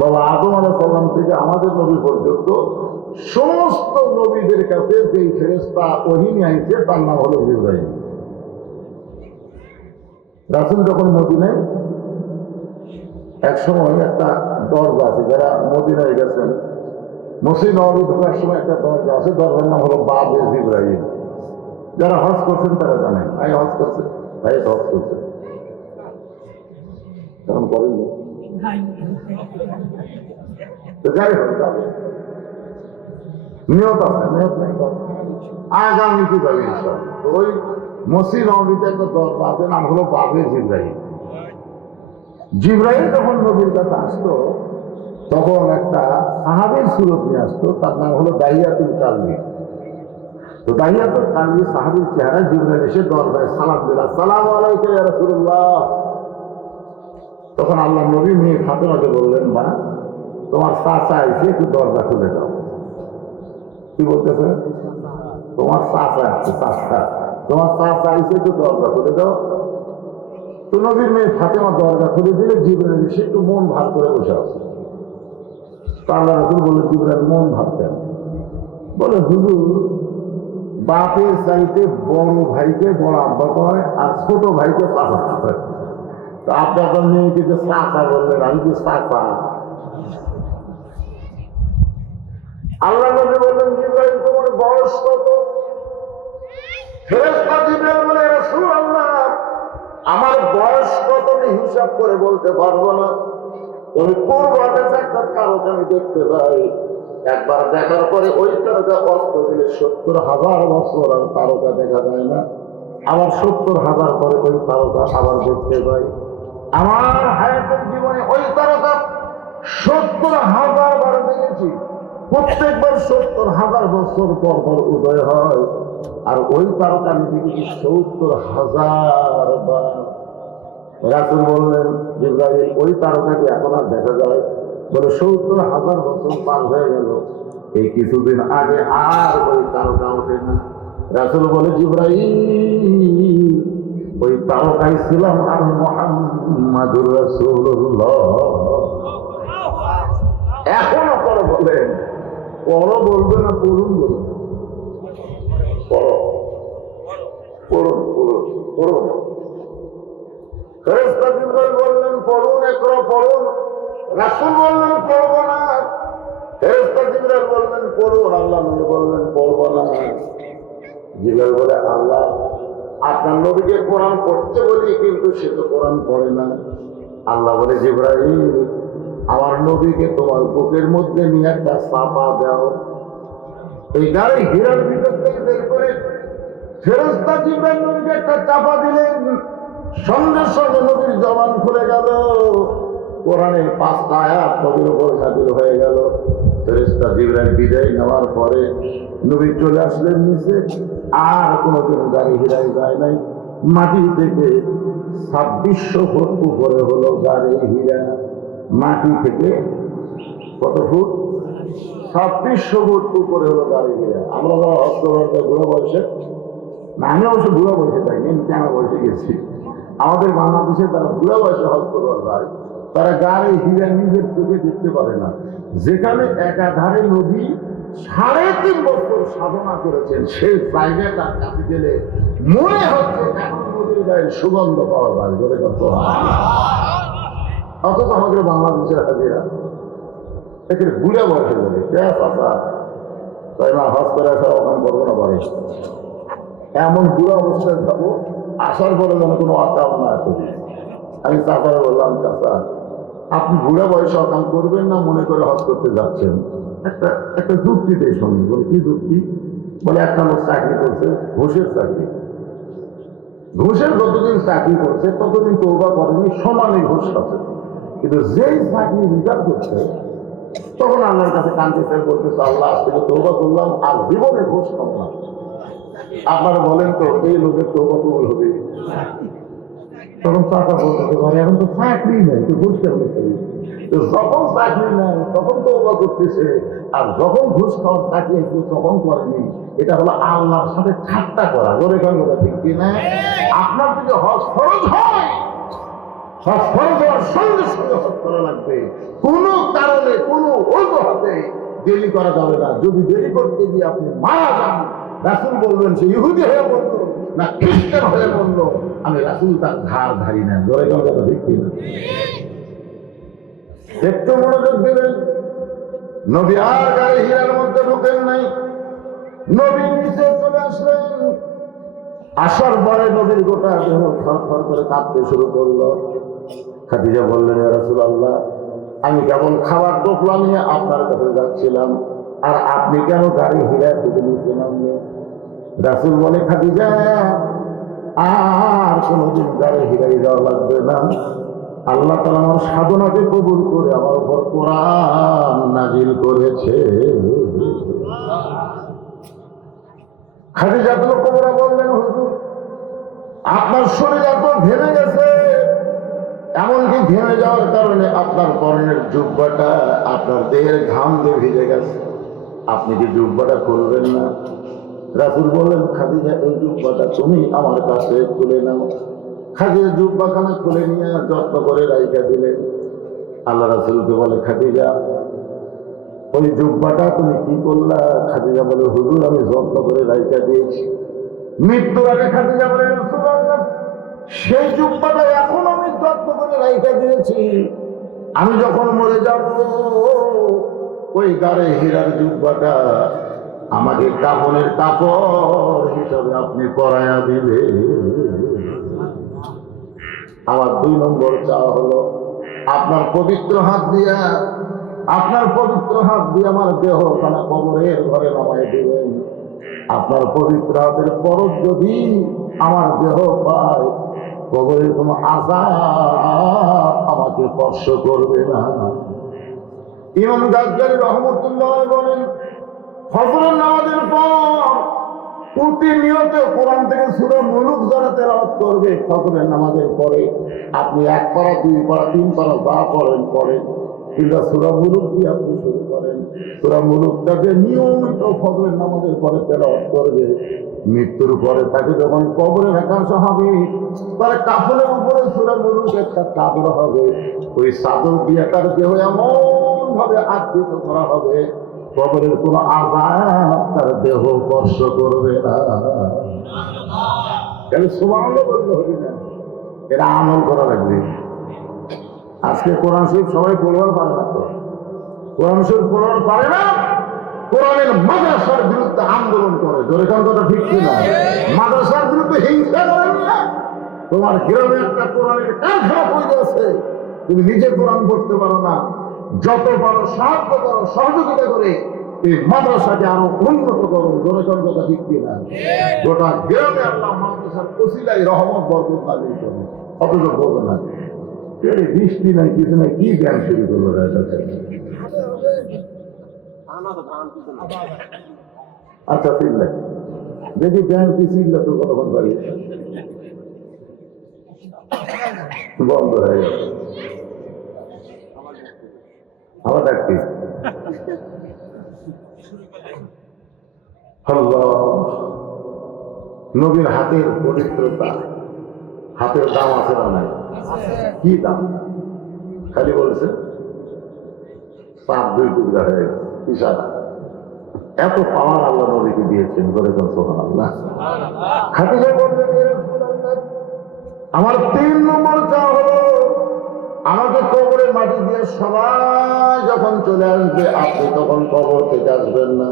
বাবা আদম আলাইহিস সালাম থেকে আমাদের নবী পর্যন্ত সমস্ত নবীদের কাছে যে ফেরেশতা ওহী নিয়ে আইছে তার নাম হলো জিবরাইল। রাসূল যখন মদিনায়, এক সময় একটা দরজা আছে, যারা মদিনায় গেছেন, মসজিদ নববী ঢোকার সময় একটা দরজা আছে, দরজার নাম হলো বাবে জিবরাইল। যারা হজ করছেন তারা জানেন। ভাই হজ করছে, ভাই হজ করছে, তখন করেন যাই হোক, নিয়ত আছে, নিয়ত নেই আগামীতে যাবে ইনশাআল্লাহ। ওই মসজিদ নববীতে একটা দরজা আছে, নাম হলো বাবে জিবরাইল। জিবরাইল যখন নবীর কাছে আসতো, তখন একটা সাহাবীর সুরত নিয়ে আসতো, তার নাম হলো দাহিয়াতুল কালবি। তো দাহিয়াতুল কালবি সাহাবীর চেহারা জিবরাইল এসে দরজায় সালাম দিল, আসসালামু আলাইকুম ইয়া রাসূলুল্লাহ। তখন আল্লাহ নবী মেয়ে ফাতেমাকে বললেন, মা তোমার চাচা এসে একটু দরজা খুলে দাও। কি বলতেছে? তোমার চাচা আসছে, চাচা, তোমার চাচা এসে একটু দরজা খুলে দাও। তো নবীর মেয়ে ফাতেমা দরজা খুলে দিলে জিবরাইল এসে একটু মন ভার করে বসে আছে। তো আল্লাহ রাসূল বললেন, জিবরাইল মন ভার কেন? বলে, হুজুর বাপের চাইতে বড় ভাইকে বড় আব্বা কয়, আর ছোট ভাইকে চাচা কয়। তো আপনার মেয়েকে যে চাচা বললেন, আমি কি চাচা? আল্লাহ নবী বললেন, জিবরাইল তোমার বয়স কত? ফেরেশতা জিবরাইল বলে, রাসূলুল্লাহ আমার বয়স কত আমি হিসাব করে বলতে পারবো না। তুমি পূর্ব আকাশে একটা তারকা আমি দেখতে পাই, একবার দেখার পরে ওই তারকা অস্ত দিলে 70,000 বছর আর তারকা দেখা যায় না। আবার 70,000 পরে ওই তারকা আবার দেখতে পাই। আমার হায়াতের জীবনে ওই তারকা 70,000 বার দেখেছি। প্রত্যেকবার 70,000 বছর পর পর উদয় হয়, আর ওই তারকা আমি দেখেছি 70,000 বার। রাসূল বললেন, জিবরাইল ওই তারকাকে এখন আর দেখা যায়? বলে, 70,000 বছর পার হয়ে গেল, এই কিছুদিন আগে আর ওই তারকা ওঠে না। রাসূল বলে, জিবরাইল ওই তারকাই ছিলাম আমি, মুহাম্মাদুর রাসূলুল্লাহ। এখনো পরে বলেন, পড়ো বলবে না পড়ুন বলবে? পড়ো, পড়ুন, পড়ুন, পড়ুন। ফেরেশতা জিবরাইল বললেন, পড়ুন, ইকরা পড়ুন। রাসূল বললেন, পড়বো না। ফেরেশতা জিবরাইল বললেন, পড়ুন। আল্লাহ নবী বললেন, পড়বো না। জিবরাইল বলে, আল্লাহ আপনার নবীকে কোরআন পড়তে বলি, কিন্তু সে তো কোরআন পড়ে না। আল্লাহ বলে, জিবরাইল আমার নবীকে তোমার বুকের মধ্যে নিয়ে একটা চাপা দাও। এই গাড়ি হীরার ভিতর থেকে বের করে ফেরেশতা জিবরাইল নবীকে একটা চাপা দিলেন। সঙ্গে সঙ্গে নবীর জবান খুলে গেল, কোরআনের 5টা আয়াত নবীর উপর নাযিল হয়ে গেল। ফেরেশতা জিবরাইল বিদায় নেওয়ার পরে নবী চলে আসলেন নিচে। আর কোনোদিন গাড়ি হীরায় যায় নাই। মাটি থেকে 2600 ফুট উপরে হলো গাড়ি হীরা। মাটি থেকে কত ফুট? 2600 ফুট উপরে হলো গাড়ি হীরা। আমরা যারা হজ করতে বুড়ো বয়সে, না আমি অবশ্য বুড়ো বয়সে যাইনি, আমি চাঙা বয়সে গেছি। আমাদের বাংলাদেশে তারা বুড়ো বয়সে হজ করবার যায়, তারা গাড়ি হীরা নিজের চোখে দেখতে পারে না। যেখানে একাধারে নবী 3.5 বছর সাধনা করেছেন, সেই জায়গাটার কাছে গেলে মনে হচ্ছে এখন নদীর গায়ের সুগন্ধ পাওয়া যায় ধরে কত। অথচ আমাদের বাংলাদেশের হাজিরা এখানে বুড়ে বয়সে বলে তাই না, হজ করে আসা ওখানে করবো না পারে, এমন বুড়ো অবস্থায় যাবো, আসার পরে যেন কোনো আকাম না করি। আমি চাচারা বললাম, চাচা আপনি বুড়া বয়সে অকাম করবেন না মনে করে হজ করতে যাচ্ছেন, একটা একটা যুক্তি দেয় সঙ্গে। বলে কি যুক্তি? বলে একটা লোক চাকরি করছে, ঘুষের চাকরি, ঘুষের যতদিন চাকরি করছে ততদিন তৌবা করেনি, সমানে ঘুষ আছে। কিন্তু যেই চাকরি রিজার্ভ করছে তখন আল্লাহর কাছে কান্দিতে বলতেছে, আল্লাহ আজ থেকে তৌবা করলাম, আর জীবনে ঘুষ খাবো না। আপনারা বলেন তো এই লোকের তৌবা কবুল হবে? তখন চাচা বলতে পারে, এখন তো চাকরি নেই, তো ঘুষ কেন করি? যখন চাকরি নেই তখন তৌবা করতেছে, আর যখন ঘুষ খাওয়ার চাকরি একটু তখন করেনি। এটা হলো আল্লাহর সাথে ঠাট্টা করা। ধরে গেল ঠিক কিনা? আপনার যদি হজ ফরজ হয়, হজ ফরজ হওয়ার সঙ্গে সঙ্গে হজ করা লাগবে। কোনো কারণে কোনো অজুহাতে দেরি করা যাবে না। যদি দেরি করতে গিয়ে আপনি মারা যান, রাসূল বলবেন সে ইহুদি হয়ে বললো না খ্রিস্টান হয়ে বললো, আমি রাসূল তার ধার ধারি না। ধরে গেল কথা ঠিক কিনা? একটু মনোযোগ দিবেন। নবী আর গায়ে হীরার মধ্যে ঢোকেন নাই, নবী নিচে চলে আসলেন। আসার পরে নবীর গোটা দেহ থরথর করে কাঁপতে শুরু করলো। খাদিজা বললেন, ইয়া রাসূলুল্লাহ, আমি কেবল খাবার টোপলা নিয়ে আপনার কাছে যাচ্ছিলাম, আর আপনি কেন গাড়ি হীরা থেকে নিচে নামলেন? রাসূল বলে, খাদিজা আর কোনোদিন গাড়ি হীরাই যাওয়া লাগবে না। আল্লাহ তাআলা আমার সাধনাকে কবুল করে আমার উপর কোরআন নাজিল করেছে। খাদিজাতুল কুবরা বললেন, হুজুর আপনার শরীর এত ঘেমে গেছে, এমনকি ঘেমে যাওয়ার কারণে আপনার পরনের জুব্বাটা আপনার দেহের ঘাম দিয়ে ভিজে গেছে, আপনি কি জুব্বাটা খুলবেন না? রাসূল বললেন, খাদিজা এই জুব্বাটা তুমি আমার কাছে খুলে নাও। খাদিজা জুব্বাখানা খুলে নিয়ে যত্ন করে রাইখা দিলেন। আল্লাহ রাসূলকে বলে, খাদিজা ওই জুব্বাটা তুমি কি করলা? খাদিজা বলে, হুজুর আমি যত্ন করে রাইখা দিয়েছি। মৃত্যুর আগে খাদিজা বলে, রাসূলুল্লাহ সেই জুব্বাটা এখন আমি যত্ন করে রাইখা দিয়েছি, আমি যখন মরে যাব ওই গাড়ে হীরার জুব্বাটা আমাকে কাফনের কাপড় হিসাবে আপনি পরায়া দিবে। আমার 2 নম্বর চাওয়া হলো, আপনার পবিত্র হাত দিয়ে আমার দেহ খানা কবরের ঘরে নামাই দিবেন। আপনার পবিত্র হাতের পরশ যদি আমার দেহ পায়, কবরের কোনো আযাব আমাকে স্পর্শ করবে না। ইমাম গাজ্জালী রাহমাতুল্লাহ বলেন, ফজরের নামাজের পর প্রতিনিয়ত কোরআন থেকে সূরা মুলুক যারা তেলাওয়াত করবে, ফজরের নামাজের পরে আপনি 1 পারা 2 পারা 3 পারা যা পড়েন, কিন্তু সূরা মুলুক দিয়ে আপনি শুরু করেন। সূরা মুলুকটাকে নিয়মিত ফজরের নামাজের পরে তেলাওয়াত করবে। মৃত্যুর পরে তাকে যখন কবরে রাখা হবে, তার কাফনের উপরে সূরা মুলুক একটা চাদর হবে, ওই চাদর দিয়ে তার দেহ এমন ভাবে আবৃত করা হবে, কবরের কোন আযাব তার দেহ স্পর্শ করবে না। কেন সুবহানাল্লাহ বলতে হবে না? এটা আমল করা লাগবে। আজকে কোরআন শরীফ সবাই পড়বার পারে না, তো কোরআন শরীফ পড়বার পারে না, কোরআনের মাদ্রাসার বিরুদ্ধে আন্দোলন করে। ধরে কোন কথা ঠিক কিনা? মাদ্রাসার বিরুদ্ধে হিংসা করেন না। তোমার গ্রামে একটা কোরআনের কারখানা পড়ে আছে, তুমি নিজে কোরআন পড়তে পারো না, যত পারো সাহায্য করো, সহযোগিতা করে এই মাদ্রাসাকে আরো উন্নত করো। ধরে কোন কথা ঠিক কিনা? গোটা গ্রামে আল্লাহ মাদ্রাসার ওসিলায় রহমত বরকত নাযিল করে, অথচ বলতে না বৃষ্টি নাই কিছু নাই, কি জ্ঞান শুরু করলো? আচ্ছা চিল্লা দেখি জ্ঞান কি চিল্লা তো কতক্ষণ পারি বন্ধ হয়ে গেল। আবার ডাকছি নবীর হাতের পবিত্রতা, হাতের দাম আছে না নাই? কি দাম? খালি বলছে 2 টুকরা হয়ে গেছে, ইশারা। এত পাওয়ার আল্লাহ নবীকে দিয়েছেন, করে সুবহানাল্লাহ। খাদিজা বললেন, আমার 3 নম্বর যা হলো, আমাকে কবরে মাটি দিয়ে সবাই যখন চলে আসবে, আপনি তখন কবর থেকে আসবেন না।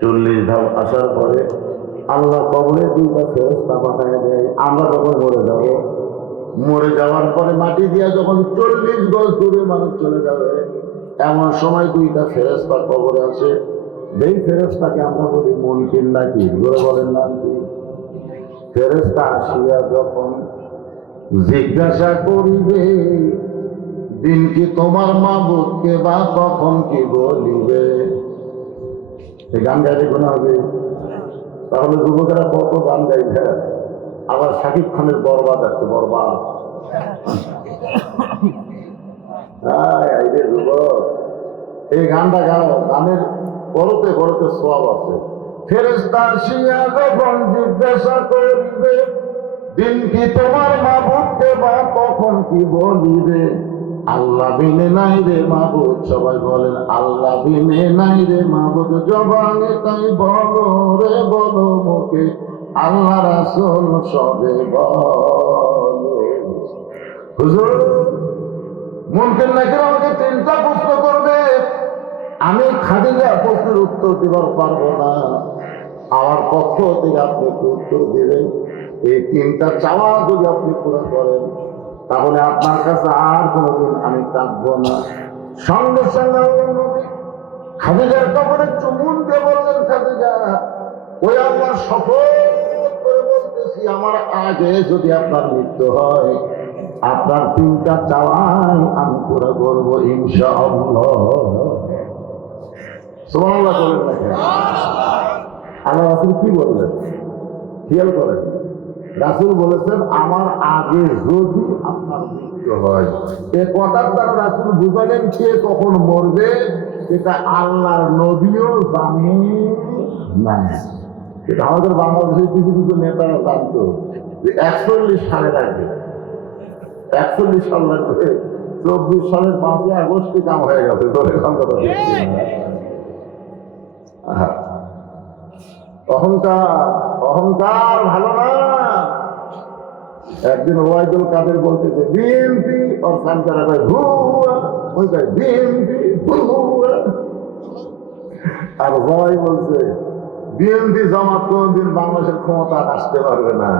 40 ধাপ আসার পরে আল্লাহ কবরে 2টা ফেরেশতা পাঠায় দেয়। আমরা তখন মরে যাব। মরে যাওয়ার পরে মাটি দিয়ে যখন 40 গজ দূরে মানুষ চলে যাবে, এমন সময় 2টা ফেরেশতা কবরে আসে। যেই ফেরেশতাকে আমরা বলি মুনকির নাকি, জোরে বলেন না কি? ফেরেশতা আসিয়া যখন জিজ্ঞাসা করিবে, দিন কি তোমার মাবুদকে বা কখন কি বলিবে। এই গান গাইলে গুনাহ হবে? তাহলে যুবকেরা কত গান গাইছে, আবার শাকিব খানের বরবাদ আছে, বরবাদ। যুবক, এই গানটা গাও, গানের করতে করতে সওয়াব আছে। ফেরেশতা আসিয়া যখন জিজ্ঞাসা করিবে, দিন কি তোমার মাবুদকে বা কখন কি বলিবে। আল্লাহ বিনে নাই রে মাবুদ, সবাই বলেন আল্লাহ বিনে নাই রে মাবুদ। জবানে তাই বলো রে বলো মুখে, আল্লাহ রাসূল সবে বলো। হুজুর, মুনকির নাকির আমাকে 3টা প্রশ্ন করবে, আমি খাদিজা প্রশ্নের উত্তর দিবার পারবো না। আমার পক্ষ থেকে আপনি উত্তর দিবেন। এই 3টা চাওয়া যদি আপনি পুরো করেন, তাহলে আপনার কাছে আর কোনোদিন আমি কাঁদবো না। সঙ্গে সঙ্গে খাদিজার কবরে চুমুন দিয়ে বললেন, খাদিজা, ওই আল্লাহর শপথ করে বলতেছি, আমার আগে যদি আপনার মৃত্যু হয়, আপনার 3টা চাওয়াই আমি পুরো করবো ইনশাআল্লাহ। সুবহানাল্লাহ বলেন না? আল্লাহ রাসূল কি বললেন খেয়াল করেন। রাসূল বলেছেন, আমার আগে যদি আপনার মৃত্যু হয়। এ কথার দ্বারা রাসূল বুঝালেন কে কখন মরবে এটা আল্লাহর নবীও জানে না। এটা আমাদের বাংলাদেশের কিছু কিছু নেতারা জানতো যে 41 সালের আগে, 41 সাল লাগবে, 24 সালের 5ই আগস্টে কাম হয়ে গেছে। ধরে অহংকার, অহংকার ভালো না। একদিন ওয়াইদুল কাদের বলতেছে বিএনপি, আর সান্তারা কয় ভুয়া, ওই কয় বিএনপি ভুয়া। আর ওয়াই বলছে বিএনপি জামাত কোনদিন বাংলাদেশের ক্ষমতা আসতে পারবে না।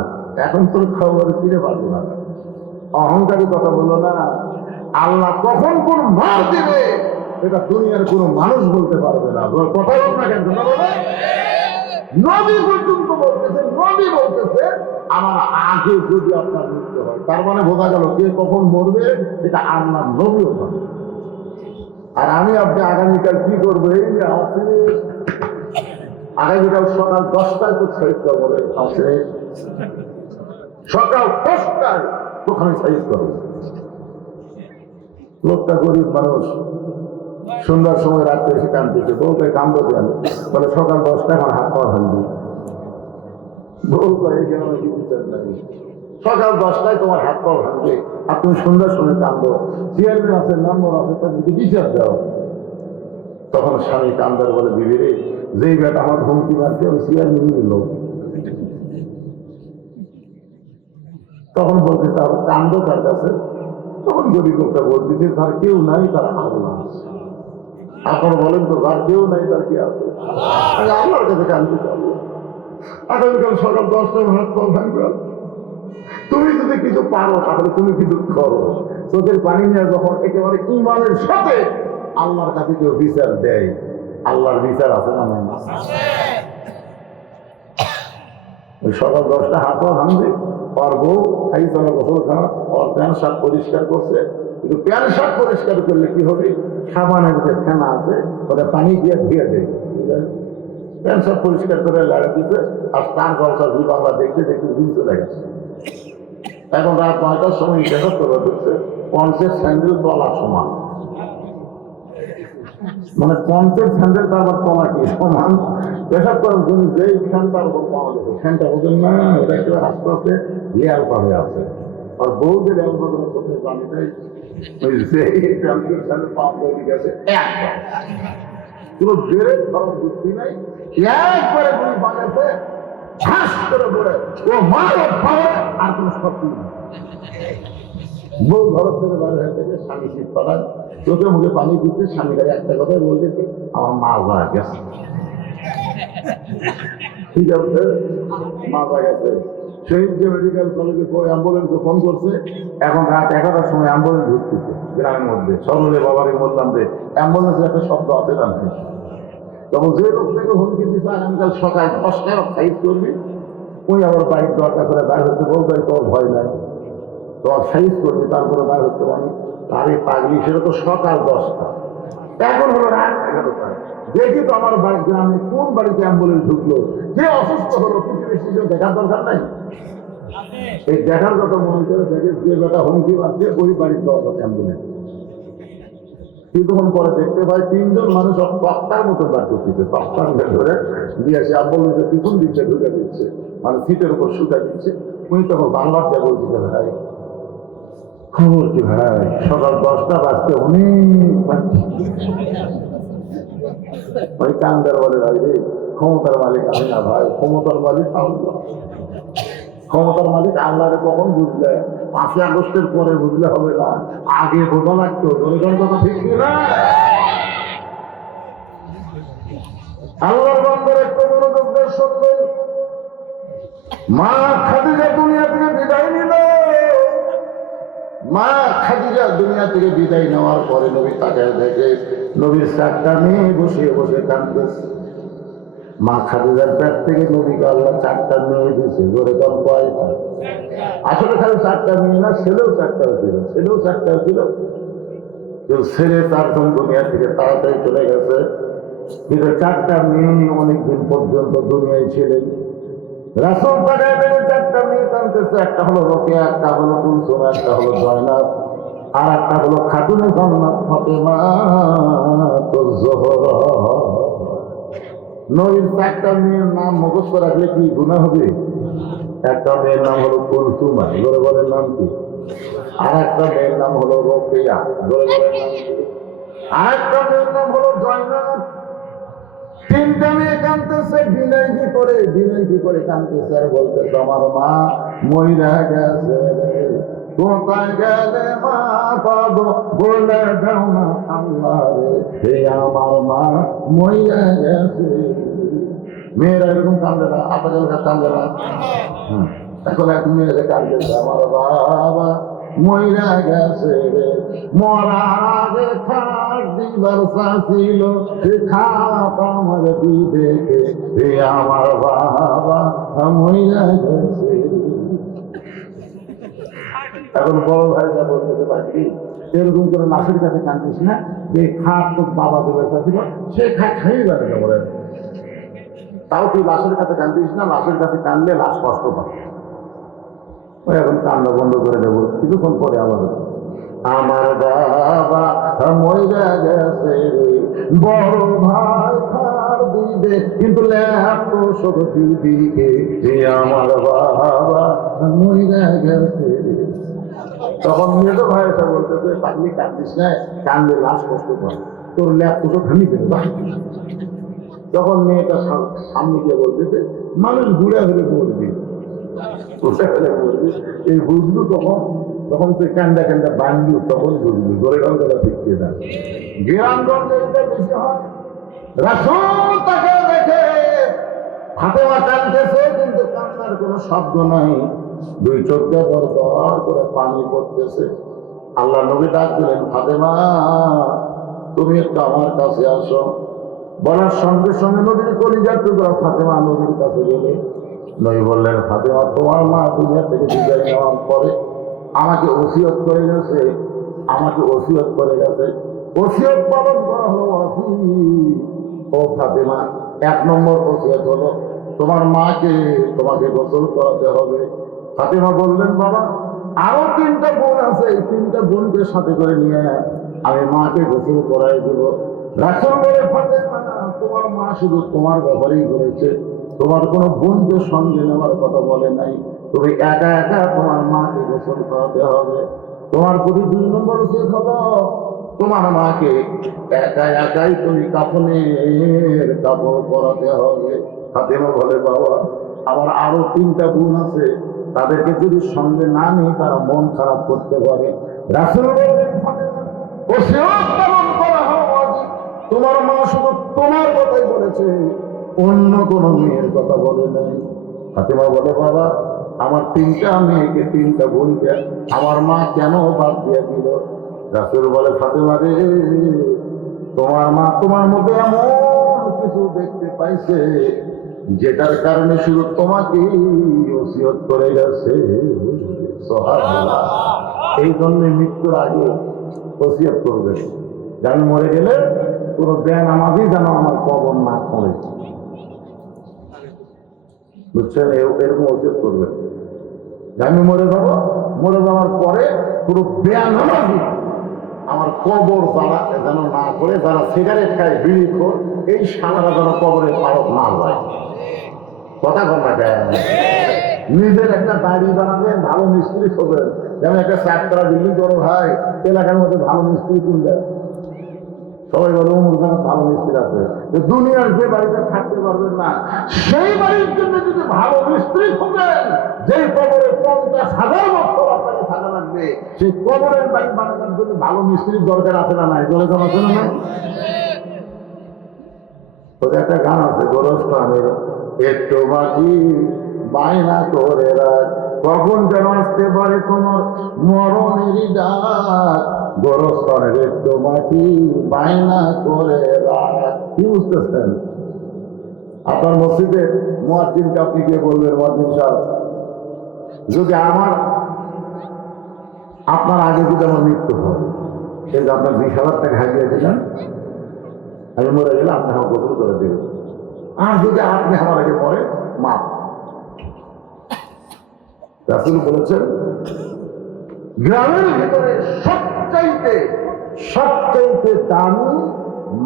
এখন তোর খবর ফিরে পারবে না। অহংকারী কথা বললো না। আল্লাহ কখন কোন মার দিবে এটা দুনিয়ার কোন মানুষ বলতে পারবে না। কথাই হোক না কেন, নবী পর্যন্ত বলতেছে, নবী বলতেছে আমার আগে যদি আপনার মৃত্যু হয়। তার মানে বোঝা গেল কে কখন মরবে এটা আল্লাহ নবীও জানে। আর আমি আপনি আগামীকাল কি করবো, এই যে আছে আগামীকাল সকাল 10টায় তো সাইজ করবো, আছে সকাল 10টায় ওখানে সাইজ করবো। লোকটা গরিব মানুষ, সন্ধ্যার সময় রাত্রে এসে কান্দতেছে, বলতে কান্দো কেন, বলে সকাল 10টায় আমার হাত পাওয়া ভাঙবি। সকাল 10টায় তোমার হাত পাওয়া ভাঙবে আর তুমি সন্ধ্যার সময় কান্দো, চেয়ারম্যান আছে, নম্বর আছে, তাদেরকে বিচার দাও। তখন স্বামী কান্দার বলে, দিবি রে, যেই বেটা আমার হুমকি মারছে ওই চেয়ারম্যানই নিল। তখন বলছে তার কান্দো তার কাছে। তখন গরিব লোকটা বলতেছে তার কেউ নাই, তার আল্লাহ আছে। আপনারা বলেন তো, যার কেউ নাই তার কি আছে? আল্লাহর কাছে কান্দতে পারবো। আগামীকাল সকাল 10টায় হাত পাওয়া ভাঙবে। তুমি যদি কিছু পারো তাহলে তুমি কিছু করো। চোখের পানি নিয়ে যখন একেবারে ইমানের সাথে আল্লাহর কাছে কেউ বিচার দেয়, আল্লাহর বিচার আছে না নাই? সকাল 10টা হাত পাওয়া ভাঙবে, ওর বউ খাই চলা গোসল খাওয়া, ওর প্যান্ট শার্ট পরিষ্কার করছে। কিন্তু প্যান্ট শার্ট পরিষ্কার করলে কি হবে, সাবানের যে ফেনা আছে ওটা পানি দিয়ে ধুয়ে দেয়। প্যান্ট শার্ট পরিষ্কার করে লাগা দিতে, আর তার ব্যবসা জীব আমরা দেখতে দেখতে দিন চলে গেছে। এখন রাত 9টার সময় দেখা করে দিচ্ছে পঞ্চের স্যান্ডেল তলা সমান, মানে পঞ্চের স্যান্ডেলটা আবার তলা কি সমান। পেশাব করার জন্য যেই ফ্যানটার উপর পাওয়া গেছে, ফ্যানটা বোঝেন না, ওটা একটু আস্তে আস্তে লেয়ার পাবে আছে। আর বউদের এলবাদের করতে পানিটাই ওই যে প্যান্টের স্যান্ডেল পাওয়া গেছে একবার পুরো বেড়ে খরচ বুদ্ধি নাই, একবারে তুমি বানাতে ঠাস করে পড়ে ও মারো পাওয়া আর কোনো শক্তি নেই। বউ ঘর থেকে বার হয়ে গেছে, স্বামী শীত পালায়, চোখে মুখে পানি দিচ্ছে, স্বামী গাড়ি একটা কথাই বলছে, আমার মা মারা গেছে। ঠিক আছে, মারা গেছে। শহীদ যে মেডিকেল কলেজে অ্যাম্বুলেন্সে ফোন করছে, এখন রাত 11টার সময় অ্যাম্বুলেন্স ঢুকতেছে গ্রামের মধ্যে। সরলে বাবারই বললাম যে অ্যাম্বুলেন্সের একটা শব্দ আছে না। তখন যে লোক থেকে হুমকি দিচ্ছে আগামীকাল সকাল 10টায় সাইজ করবি, ওই আবার বাইক দরকার করে বাইর হতে বলবে, তোর ভয় নাই, তোর সাইজ করবি, তারপরে বাইর হতে পারি। আরে পাগলি, সেটা তো সকাল 10টা, এখন হলো রাত 11টায়। দেখি তো আমার গ্রামে কোন বাড়িতে অ্যাম্বুলেন্স ঢুকলো, যে অসুস্থ হলো, প্রতিবেশী দেখার দরকার নাই। এই দেখার কথা মনে করে দেখে যে বেটা হুমকি মারছে ওই বাড়ির দরকার অ্যাম্বুলেন্স। কিছুক্ষণ পরে দেখতে পাই 3 জন মানুষ তক্তার মতো বার করতেছে, তক্তার ভেতরে দিয়ে সে অ্যাম্বুলেন্সের পিছন দিকটা ঢুকে দিচ্ছে, মানে সিটের উপর শুকা দিচ্ছে। উনি তখন বাংলার যা বলছে, ভাই খবর কি ভাই, সকাল 10টা বাজতে অনেক বাকি। ভাই কান্দার বলে, ভাই রে ক্ষমতার মালিক আমি না ভাই, ক্ষমতার মালিক আল্লাহ। ক্ষমতার মালিক আল্লাহরে কখন বুঝলে? 5ই আগস্টের পরে বুঝলে হবে না, আগে বোঝা লাগতো। জনগণ কথা ঠিক না? আল্লাহর বান্দার একটু মনোযোগ দিয়ে শুনবেন। মা খাদিজা দুনিয়া থেকে বিদায় নিল। মা খাদিজা দুনিয়া থেকে বিদায় নেওয়ার পরে নবী তাকায় দেখে নবীর 4টা মেয়ে বসে বসে কাঁদতেছে। মা খাদিজার পেট থেকে নবীকে আল্লাহ 4টা মেয়ে দিয়েছে। জোরে কম কয়টা? আসলে খালি 4টা মেয়ে না, ছেলেও 4টাও ছিল, ছেলেও 4টাও ছিল। কেউ ছেলে 4 জন দুনিয়া থেকে তাড়াতাড়ি চলে গেছে, কিন্তু 4টা মেয়ে অনেকদিন পর্যন্ত দুনিয়ায় ছিলেন। রাসূল তাকায় দেখে 4টা মেয়ে কাঁদতেছে। একটা হলো রোকেয়া, একটা হলো কুলসুম, একটা হলো জয়নাব, আর একটা হলো খাতুনে জান্নাত ফাতেমা তুজ জোহরা। নবীর 4টা মেয়ের নাম মুখস্থ রাখলে কি গুনাহ হবে? একটা মেয়ের নাম হলো কুলসুমা, জোরে বলেন নাম কি? আর একটা মেয়ের নাম হলো রোকেয়া, জোরে বলেন নাম কি? আর একটা মেয়ের নাম হলো জয়নাব। 3টা মেয়ে কাঁদতেছে, বিনয় কি করে কাঁদতেছে আর বলতেছে, আমার মা মইরা গেছে, কোথায় গেলে মা পাবো বলে দাও না আল্লাহ রে, আমার মা মইরা গেছে। মেয়েরা এরকম কান্দে না? আপনাদের কান্দে না? এখন এক মেয়েরা কান্দতেছে, আমার বাবা মইরা গেছে রে, মরার আগে খাট দিবার চাচ্ছিল, সে খাট আমার দিবে কে, আমার বাবা মইরা গেছে। এখন বড় ভাইরা বলতে পারি, এরকম করে লাশের কাছে কান্দিস না, যে খাট তোর বাবা দেবে চাচ্ছিল, সে খাট খাইয়ে যাবে না বলে। তাও তুই লাশের কাছে কান্দিস না, লাশের কাছে কানলে লাশ কষ্ট পাবে। ওই এখন কান্না বন্ধ করে দেবো, কিছুক্ষণ পরে আবার, আমার বাবা মইরা গেছে রে, বড় ভাই খার দিবে কিন্তু ল্যাপ তো সব দিদিকে, আমার বাবা মইরা গেছে। তখন মেয়েদের ভাই এসে বলতেছে, পাগলি কান্দিস না, কানলে লাশ কষ্ট পাবে, তোর ল্যাপ তো সব খালি দেবে। তখন মেয়েটা সামনে গিয়ে বলতেছে, মানুষ ঘুরে ঘুরে বলবি, এই বুঝলু তখন তুই কান্দা কান্দা বান্ধু, তখন বুঝলু। ধরে গেল শিখিয়ে দেন গ্রামগঞ্জে এটা বেশি হয়। রাসূল তাকে দেখে ফাতেমা কাঁদতেছে, কিন্তু কান্নার কোনো শব্দ নাই, 2 চোখ দিয়ে দরদর করে পানি পড়তেছে। আল্লাহ নবী ডাক দিলেন, ফাতেমা তুমি একটু আমার কাছে আসো। বলার সঙ্গে সঙ্গে নবীর কলিজার টুকরা ফাতেমা নবীর কাছে গেলে নবী বললেন, ফাতেমা তোমার মা দুনিয়া থেকে বিদায় নেওয়ার পরে আমাকে ওসিয়ত করে গেছে, ওসিয়ত পালন করা হলো ও ফাতেমা। 1 নম্বর ওসিয়ত হলো তোমার মাকে তোমাকে গোসল করাতে হবে। ফাতেমা বললেন, বাবা আরো 3টা বোন আছে, এই 3টা বোনকে সাথে করে নিয়ে আমি মাকে গোসল করাই দিব। রাসূল বলে, ফাতেমা তোমার মা শুধু তোমার ব্যাপারেই বলেছে, তোমার কোনো বোনকে সঙ্গে নেওয়ার কথা বলে নাই, তুমি একা একা তোমার মাকে গোসল করাতে হবে। তোমার প্রতি 2 নম্বর উচিত হলো তোমার মাকে একা একাই তুমি কাফনের কাপড় পরাতে হবে। ফাতেমা বলে, বাবা আবার আরো 3টা বোন আছে, তাদেরকে যদি সঙ্গে না নিয়ে তারা মন খারাপ করতে পারে। রাসূল বললেন, ওসিয়ত পালন করা উচিত। তোমার মা শুধু তোমার কথাই বলেছে, অন্য কোন মেয়ের কথা বলে নাই। ফাতেমা বলে, বাবা আমার 3টা মেয়েকে 3টা বোনকে আমার মা কেন বাদ দিয়ে দিল? রাসূল বলে, ফাতেমা রে, তোমার মা তোমার মধ্যে এমন কিছু দেখতে পাইছে যেটার কারণে শুধু তোমাকে ওসিয়ত করে গেছে। সুবহানাল্লাহ। এই জন্য মৃত্যুর আগে ওসিয়ত করবে যে আমি মরে গেলে কোনো বেনামাজি যেন আমার কবর না করে। বুঝছেন? এরকম ওসিয়ত করবে যে আমি মরে যাবো, মরে যাওয়ার পরে পুরো বেনামাজি আমার কবর তারা যেন না করে, যারা সিগারেট খায়, বিড়ি খোর, এই সালারা যেন কবরের পারক না যায়। কথা কথা কেন? নিজের একটা বাড়ি বানাবেন, ভালো মিস্ত্রি খোঁজেন। যেমন একটা 4তলা বিল্ডিং করো ভাই, এলাকার মধ্যে ভালো মিস্ত্রি কিনবে। সবাই বলে অমুক জায়গায় ভালো মিস্ত্রি আছে। দুনিয়ার যে বাড়িতে থাকতে পারবেন না, সেই বাড়ির জন্য যদি ভালো মিস্ত্রি খোঁজেন, যেই কবরে 50,000 বছর আপনাকে থাকা লাগবে, সেই কবরের বাড়ি বানানোর জন্য ভালো মিস্ত্রির দরকার আছে না নাই? বলে জানা আছে না নাই? ওদের একটা গান আছে, গোরস্থানের একটু বাকি বায়না করে রাখ, কখন যেন আসতে পারে তোমার মরণেরই ডাক। গোরস্থানের একটু বাকি বায়না করে রাখ। কি বুঝতেছেন? আপনার মসজিদে মুয়াজ্জিনকে আপনি গিয়ে বলবেন, মুয়াজ্জিন সাহেব, যদি আপনার আগে যদি আমার মৃত্যু হয়, কিন্তু আপনার 20,000 টাকা হারিয়ে দিলেন, আমি মরে গেলে আপনি আমার গোসল করে দেবেন। আর যদি আপনি আমার আগে মরে, মাপ। রাসূল বলেছেন, গ্রামের ভিতরে সবচাইতে দামি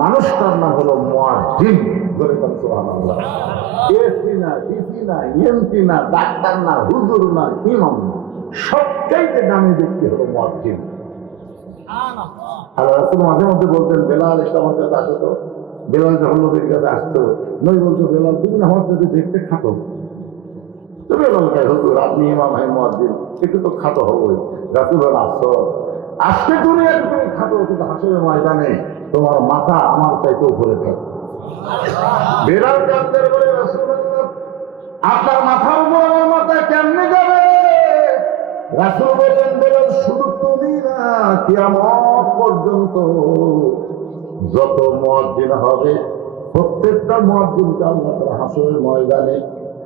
মানুষটার নাম হলো মুয়াজ্জিন। সুবহানাল্লাহ। এসপি না, ডিসি না, এমপি না, ডাক্তার না, হুজুর না, ইমাম না, সবচাইতে দামি ব্যক্তি হলো মুয়াজ্জিন। আর রাসূল মাঝে মধ্যে বলতেন, বেলাল এসে আমার কাছে আসো তো। বেলাল যখন নবীর কাছে আসতো, নবী বলতো, বেলাল তুমি না আমার কাছে দেখতে খাটো। তো বেলাল ভাই, হুজুর আপনি ইমাম, আমি মুয়াজ্জিন, একটু তো খাটো হবোই। রাসূল বলেন, আফসোস, আজকে দুনিয়াতে তুমি খাটো, কিন্তু হাসরের ময়দানে তোমার মাথা আমার চাইতে উপরে থাকে। বেলাল কাঁদতে বলে, রাসূলুল্লাহ আপনার মাথার উপর আমার মাথা কেমনে যাবে? রাসূল বললেন, বেলাল শুধু তুমি না, কিয়ামত পর্যন্ত যত মুয়াজ্জিন হবে, প্রত্যেকটা মুয়াজ্জিনকে আল্লাহ তাআলা হাসরের ময়দানে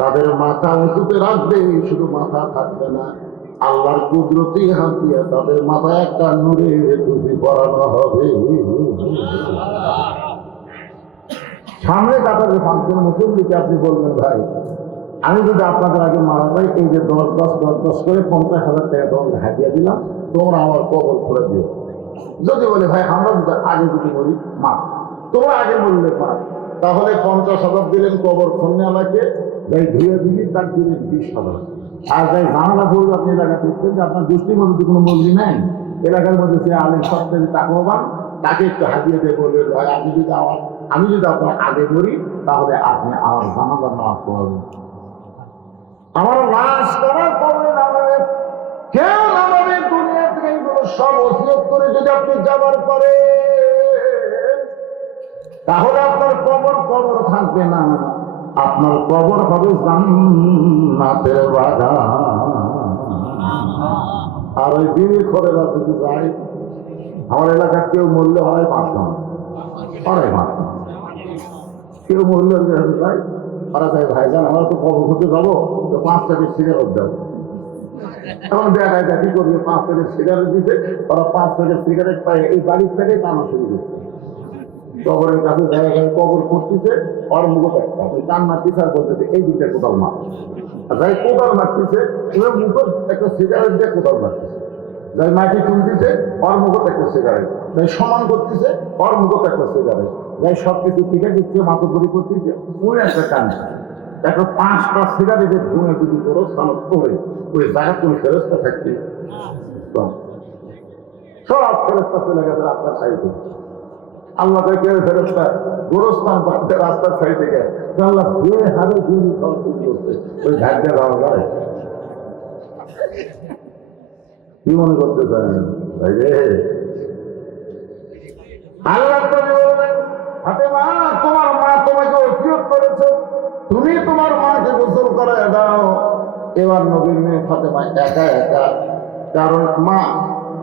তাদের মাথা উঁচুতে রাখবে। শুধু মাথা থাকবে না, আল্লাহর কুদরতি হাত দিয়ে তাদের মাথায় একটা নূরের টুপি পরানো হবে। সামনে কাতারে 5 জন মুসল্লিকে আপনি বলবেন, ভাই আমি যদি আপনাদের আগে মারা যাই, এই যে 10 করে 50,000 টাকা তোমাকে হাতিয়ে দিলাম, তোমরা আমার কবর করে দিও। যদি বলে, ভাই আমরা আগে যদি বলি মা, তোমরা আগে বললে মা, তাহলে 50,000 দিলেন কবর খন্নে আমাকে, যাই ধুয়ে দিবি তার দিলেন 20,000। আর যাই জানালা পড়বে, আপনি এলাকা দেখছেন যে আপনার দৃষ্টির মধ্যে কোনো মর্জি নেই, এলাকার মধ্যে সে আলেম সবথেকে তাকওয়াবান, তাকে একটু হাতিয়ে দিয়ে বলবে, ভাই আমি যদি আপনার আগে করি, তাহলে আপনি আমার জানাজার নামাজ পড়াবেন। আমার লাশ করার পরে নামাবে, কেউ নামাবে দুনিয়া থেকে, এগুলো সব ওসিয়ত করে যদি আপনি যাবার পরে, তাহলে আপনার কবর থাকবে না, আপনার কবর হবে জান্নাতের বাগান। আর ওই বিড়ি খোরেরা যদি যায়, আমার এলাকার কেউ মরলে হয় 5 জন, কেউ মরলে যায়, ওরা তাই ভাইজান আমরা তো কবর খুঁজতে যাবো, তো 5 প্যাকেট সিগারেট দেবো। এখন দেখা যায় কি করবে, 5 প্যাকেট সিগারেট দিতে, ওরা 5 প্যাকেট সিগারেট পায়, এই বাড়ির থেকে টানা শুরু করছে। কবরের কাছে দেখা যায় কবর করতেছে, ওর মুখ একটা কান মারতেছে আর বলতেছে, এই দিকটা কোদাল মার। আর যাই কোদাল মারতেছে, ওর মুখ একটা সিগারেট দিয়ে কোদাল মারতেছে। যাই মাটি তুলতেছে, ওর মুখ একটা সিগারেট। যাই সমান করতেছে, ওর মুখ একটা সিগারেট। যাই সবকিছু টিকে দিচ্ছে, মাতব্বরি করতেছে, ওই একটা কানছে। একটা 5টা সিগারেটের ধুঁয়ে যদি করো স্থান করে, ওই জায়গা তুমি ফেরস্তা থাকতে, সব ফেরস্তা চলে গেছে আপনার সাইডে। আল্লাহ কে ফেরত গোরস্থান বাড়তে রাস্তার সাইড থেকে আল্লাহ যে হারে চুরি করছে ওই ঘাটটা পাওয়া যায়। কি মনে করতে চান ভাই রে? আল্লাহ বলবেন ফাতেমা তোমার মা তোমাকে ওসিয়ত করেছে, তুমি তোমার মাকে গোসল করে দাও। এবার নবীর মেয়ে ফাতেমা একা একা, কারণ মা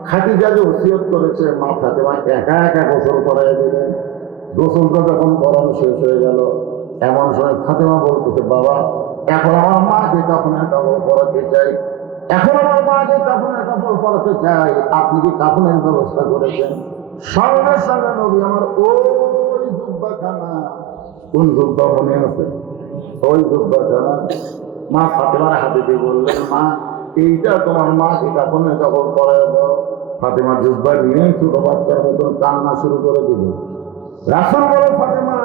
খাদিজা যে ওসিয়ত করেছে, মা ফাতেমা একা একা গোসল করাই দিলেন। গোসলটা যখন করানো শেষ হয়ে গেল, এমন সময় ফাতেমা বলতেছে বাবা এখন আমার মাকে কাফনের কাপড় পরাতে চাই, এখন আমার মাকে কাফনের কাপড় পরাতে চাই, আপনি কি কাফনের ব্যবস্থা করেছেন? সঙ্গে সঙ্গে নবী আমার ওই জুব্বাখানা, কোন জুব্বা মনে আছে? ওই জুব্বাখানা মা ফাতেমার হাতে দিয়ে বললেন মা এইটা তোমার মাকে কাফনের কাপড় পরায় দাও। ফাতেমা জুব্বা নিয়ে ছোট বাচ্চার মতন কান্না শুরু করে দিল। রাসূল বলে ফাতেমা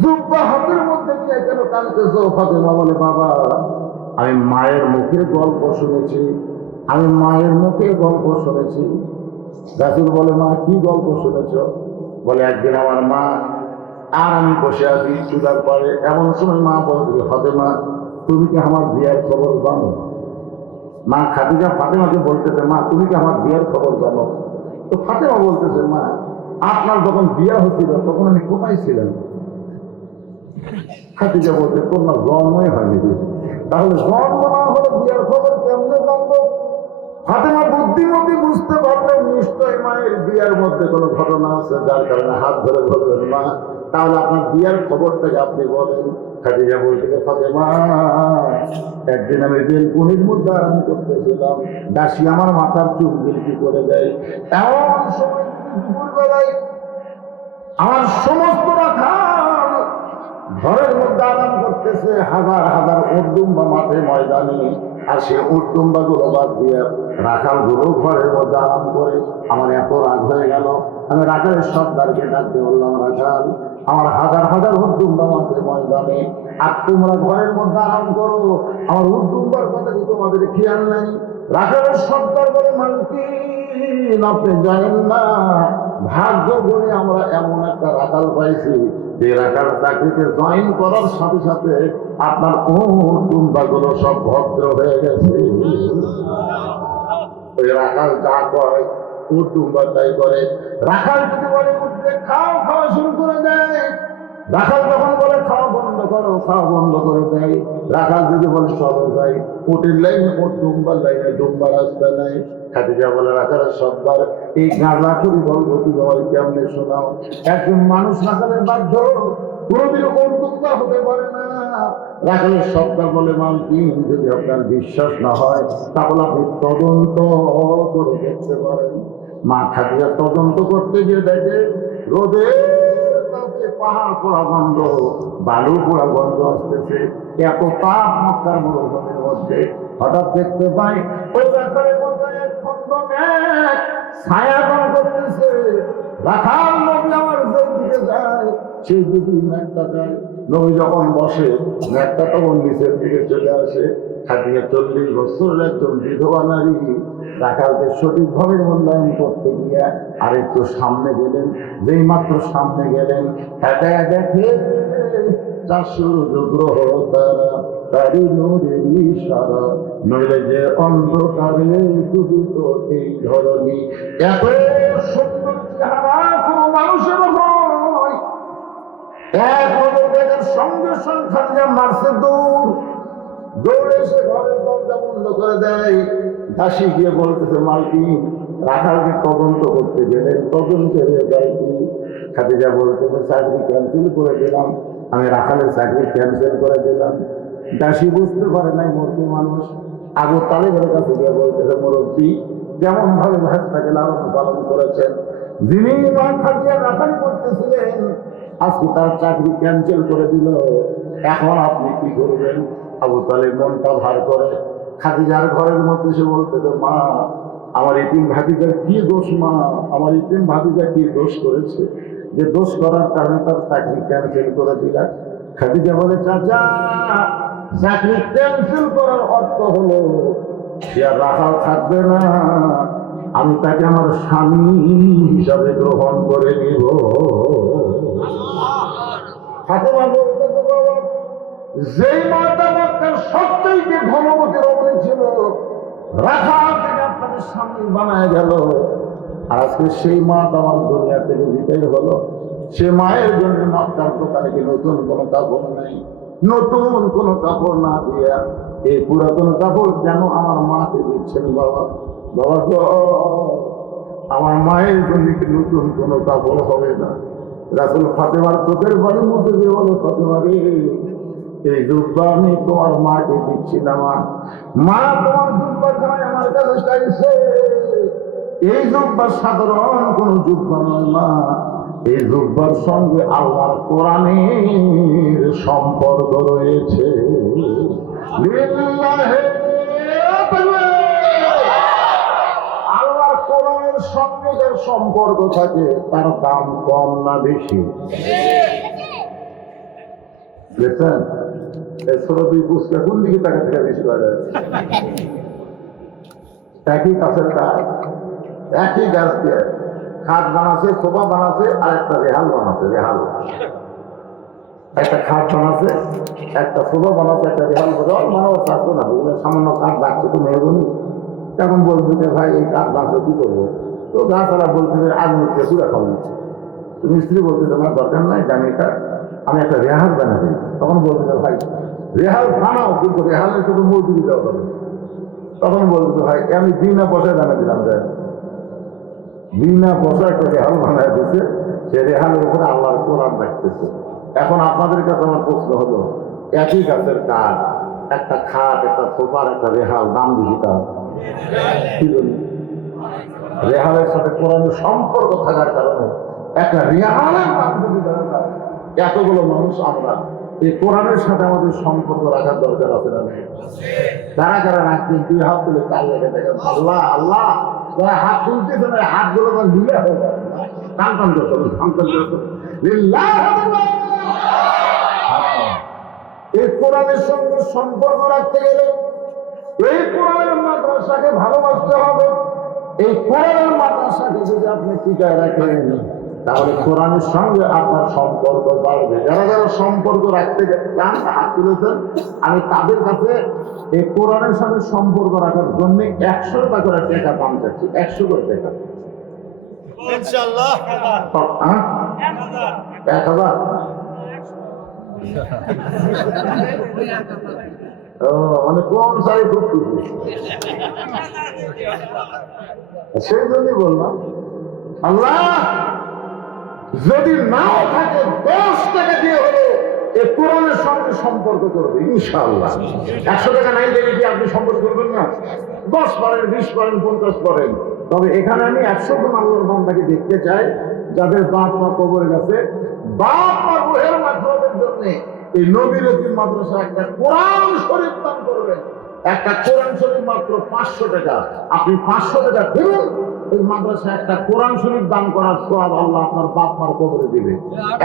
জুব্বা হাতের মধ্যে নিয়ে কেন কাঁদতেছো? ফাতেমা বলে বাবা আমি মায়ের মুখে গল্প শুনেছি, আমি মায়ের মুখে গল্প শুনেছি। রাসূল বলে মা কি গল্প শুনেছ? বলে একদিন আমার মা আর আমি বসে আছি চুলার পরে, এমন সময় মা বলে ফাতেমা তুমি কি আমার বিয়ের খবর জানো? মা খাদিজা ফাতেমাকে বলতেছে মা তুমি কি আমার বিয়ের খবর জানো? তো ফাতেমা বলতেছে মা আপনার যখন বিয়ে হচ্ছিল তখন আমি কোথায় ছিলেন? খাদিজা বলতে তোমার জন্মই হয়নি। তাহলে জন্ম না হলে বিয়ের খবর কেমনে জানবো? ফাতেমা বুদ্ধিমতী বুঝতে পারলেন নিশ্চয় মায়ের বিয়ের মধ্যে কোনো ঘটনা আছে, যার কারণে হাত ধরে বলবেন মা তাহলে আপনার বিয়ের খবরটাকে আপনি বলেন। খাদিজা বলতে ফাতেমা একদিন আমি বেলকুনির মধ্যে আরাম করতেছিলাম, দাসী আমার মাথার চুল বিলকি করে দেয়, এমন সময় দুপুরবেলায় আমার সমস্ত রাখাল ঘরের মধ্যে আরাম করতেছে, হাজার হাজার উটদুম্বা মাঠে ময়দানে, আর সে উটদুম্বা গুলো বাদ দিয়ে রাখাল গুলো ঘরের মধ্যে আরাম করে। আমার এত রাগ হয়ে গেল, আমি রাখালের সর্দারকে ডাকতে বললাম রাখাল আমার হাজার হাজার উটদুম্বা মাঠে ময়দানে, আর তোমরা ঘরের মধ্যে আরাম করো, আমার উটদুম্বার কথা কি তোমাদের খেয়াল নাই? রাখালের সর্দার বলে মালকিন আপনি জানেন না ভাগ্য বলে আমরা এমন একটা রাখাল পাইছি যে রাখাল চাকরিতে জয়েন করার সাথে সাথে আপনার উটদুম্বাগুলো সব ভদ্র হয়ে গেছে। ওই রাখাল যা করে উটদুম্বা তাই করে। রাখাল যদি বলে উঠতে খাও, খাওয়া শুরু করে দেয়। রাখাল যখন বলে খাওয়া বন্ধ করো, খাওয়া বন্ধ করে দেয়। রাখাল যদি বলে চলো যাই, উটের লাইনে উট, দুম্বার লাইনে দুম্বা, রাস্তা নাই। খাদিজা বলে রাখালের সর্দার এই গাঁজা করি গল্প তুমি আমার কেমনে শোনাও? একজন মানুষ রাখালের বাধ্য কোনোদিন উদ্যোক্তা হতে পারে না। রাখালের সর্দার বলে মালকিন যদি আপনার বিশ্বাস না হয় তাহলে আপনি তদন্ত করে দেখতে পারেন। মা খাদিজা তদন্ত করতে গিয়ে দেখে রোদে পাহাড় পোড়া গন্ধ, বালু পোড়া গন্ধ আসতেছে, এত তাপ মক্কার মরুভূমির মধ্যে। হঠাৎ দেখতে পাই ওই রাখালের মধ্যে এক খন্ড মেঘ ছায়া দান করতেছে। রাখাল নবী আমার যেদিকে যায় সেই দিকে মেঘটা যায়। নবী যখন বসে মেঘটা তখন নিচের দিকে চলে আসে। খাদিজা 40 বছরের একজন বিধবা নারী রাখালকে সঠিকভাবে মূল্যায়ন করতে গিয়ে আর একটু সামনে গেলেন। যেই মাত্র সামনে গেলেন দেখে 400 গ্রহ তারা তারি নূরের ইশারা, নইলে যে অন্ধকারে ডুবিত এই ধরনী। এত সুন্দর চেহারা কোনো মানুষের নয়। এক নজর সঙ্গে সঙ্গে খাদিজা মারছে দৌড়, দৌড়ে এসে ঘরের দরজা বন্ধ করে দেয়। দাসী গিয়ে বলতেছে মালকিন রাখালকে তদন্ত করতে গেলেন, তদন্ত হয়ে যায় কি? খাদিজা বলতেছে চাকরি ক্যান্সেল করে দিলাম, আমি রাখালের চাকরি ক্যান্সেল করে দিলাম। দাসী বুঝতে পারে নাই মুরগি মানুষ। আবু তালেবের কাছে গিয়ে বলতেছে মুরব্বী যেমন ভাবে ভাষাকে লালন পালন করেছেন, যিনি মা খাদিজা রাখাল করতেছিলেন আজকে তার চাকরি ক্যান্সেল করে দিল, এখন আপনি কি করবেন? আবু তালেব মনটা ভার করে খাদিজার ঘরের মধ্যে সে বলতেছে মা আমার ইতিম ভাতিজার কি দোষ? মা আমার ইতিম ভাতিজা কি দোষ করেছে যে দোষ করার কারণে তার চাকরি ক্যান্সেল করে দিলাম? খাদিজা বলে চাচা চাকরি ক্যান্সেল করার অর্থ হলো সে আর রাখাল থাকবে না, আমি তাকে আমার স্বামী হিসাবে গ্রহণ করে নিব। ফাতেমা বলতে তো বাবা, যেই মাটা মক্কার সবচেয়ে ধনবতী রমণী ছিল, রাখা থেকে আপনাকে স্বামী বানায় গেল, আর আজকে সেই মাটা আমার দুনিয়া থেকে বিদায় হলো। সে মায়ের জন্য মক্কার দোকানে কি নতুন কোনো কাপড় নেই? নতুন কোনো কাপড় না দিয়া এই পুরাতন কাপড় কেন আমার মাকে দিচ্ছেন বাবা? বাবা গো, আমার মায়ের জন্য কি নতুন কোনো কাপড় হবে না? রাসূল ফাতেমার চোখের পানি মুছে দিয়ে বলে, ফাতেমা রে, এই জুব্বা আমি তোমার মাকে দিচ্ছি না। মা তোমার জুব্বা খায় আমার কাছে চাইছে। এই জুব্বা সাধারণ কোন জুব্বা নয় মা, এই জুব্বার সঙ্গে আল্লাহর কোরআনের সম্পর্ক রয়েছে। আল্লাহর কোরআনের সঙ্গে যার সম্পর্ক থাকে তার দাম কম না বেশি? দেখছেন ছোট দুই পুস্কা কোন দিকে টাকা থেকে বেশি বাড়ে? একই গাছের কাজ, একই গাছ দিয়ে খাট বানাচ্ছে, সোফা বানাচ্ছে, আর একটা রেহাল বানাচ্ছে। রেহাল একটা খাট বানাচ্ছে, একটা সোফা বানাচ্ছে, একটা রেহাল বানাবার চাচ্ছে না, সামান্য কাঠ রাখছে তো মেহরবানি। তখন বলছে যে ভাই এই কাঠ বাঁচলে কি করবো? তো গাছালা বলছে যে আগুন পুরা খাবো। মিস্ত্রি বলছে তোমার দরকার নাই, জানি কাঠ, আমি একটা রেহাল বানাবি। তখন বলছে যে ভাই রেহাল বানাও, কিন্তু রেহালের শুধু মজুরি দেওয়া হবে। তখন বলছে ভাই আমি বিনা পয়সায় বানা দিলাম। বিনা পয়সা একটা রেহাল বানায় দিচ্ছে, সে রেহালের উপরে আল্লাহর কোরআন রাখতেছে। এখন আপনাদের কাছে আমার প্রশ্ন হলো, একই গাছের কাঠ, একটা খাট, একটা সোফার, একটা রেহাল, দাম বেশি কাঠ? কি বলি? রেহালের সাথে কোরআনের সম্পর্ক থাকার কারণে একটা রেহালের দাম বেশি দেওয়া যায়। এতগুলো মানুষ আমরা এই কোরআনের সাথে আমাদের সম্পর্ক রাখার দরকার আছে না? যারা যারা রাখছেন দুই হাত তুলে কাল লেগে দেখেন, আল্লাহ আল্লাহ, যারা হাত তুলতেছে না হাতগুলো তার মিলে হয়ে যায়। কান কান করতে এই কোরআনের সঙ্গে সম্পর্ক রাখতে গেলে এই কোরআনের মাদ্রাসাকে ভালোবাসতে হবে। এই কোরআনের মাদ্রাসাকে যদি আপনি টিকায় রাখেন তাহলে কোরআনের সঙ্গে আপনার সম্পর্ক বাড়বে। যারা যারা সম্পর্ক রাখতে চান হাত তুলেছেন, আমি তাদের কাছে এই কোরআনের সঙ্গে সম্পর্ক রাখার জন্য 100 টাকা করে টাকা দাম চাচ্ছি। 100 করে টাকা, ইনশাআল্লাহ। 1000 মানে কোন সারি করতে, সেই জন্যই বললাম আল্লাহ যদি নাও থাকে 10 টাকা দিয়ে হলো এই কোরআনের সঙ্গে সম্পর্ক করবে ইনশাআল্লাহ। 100 টাকা নাই দেখে কি আপনি সম্পর্ক করবেন না? 10 পারেন, 20 পারেন, 50 পারেন। তবে এখানে আমি 100 জন আল্লাহর বান্দাকে দেখতে চাই যাদের বাপ মা কবরে গেছে, বাপ মা রুহের মাধ্যমের জন্য এই নবীর মাদ্রাসা একটা কোরআন শরীফ দান করবেন। একটা কোরআন শরীফ মাত্র 500 টাকা। আপনি 500 টাকা দেবেন, এই মাদ্রাসা একটা কোরআন শরীফ দান করার সওয়াব আল্লাহ আপনার বাপ মার কবরে দিবে।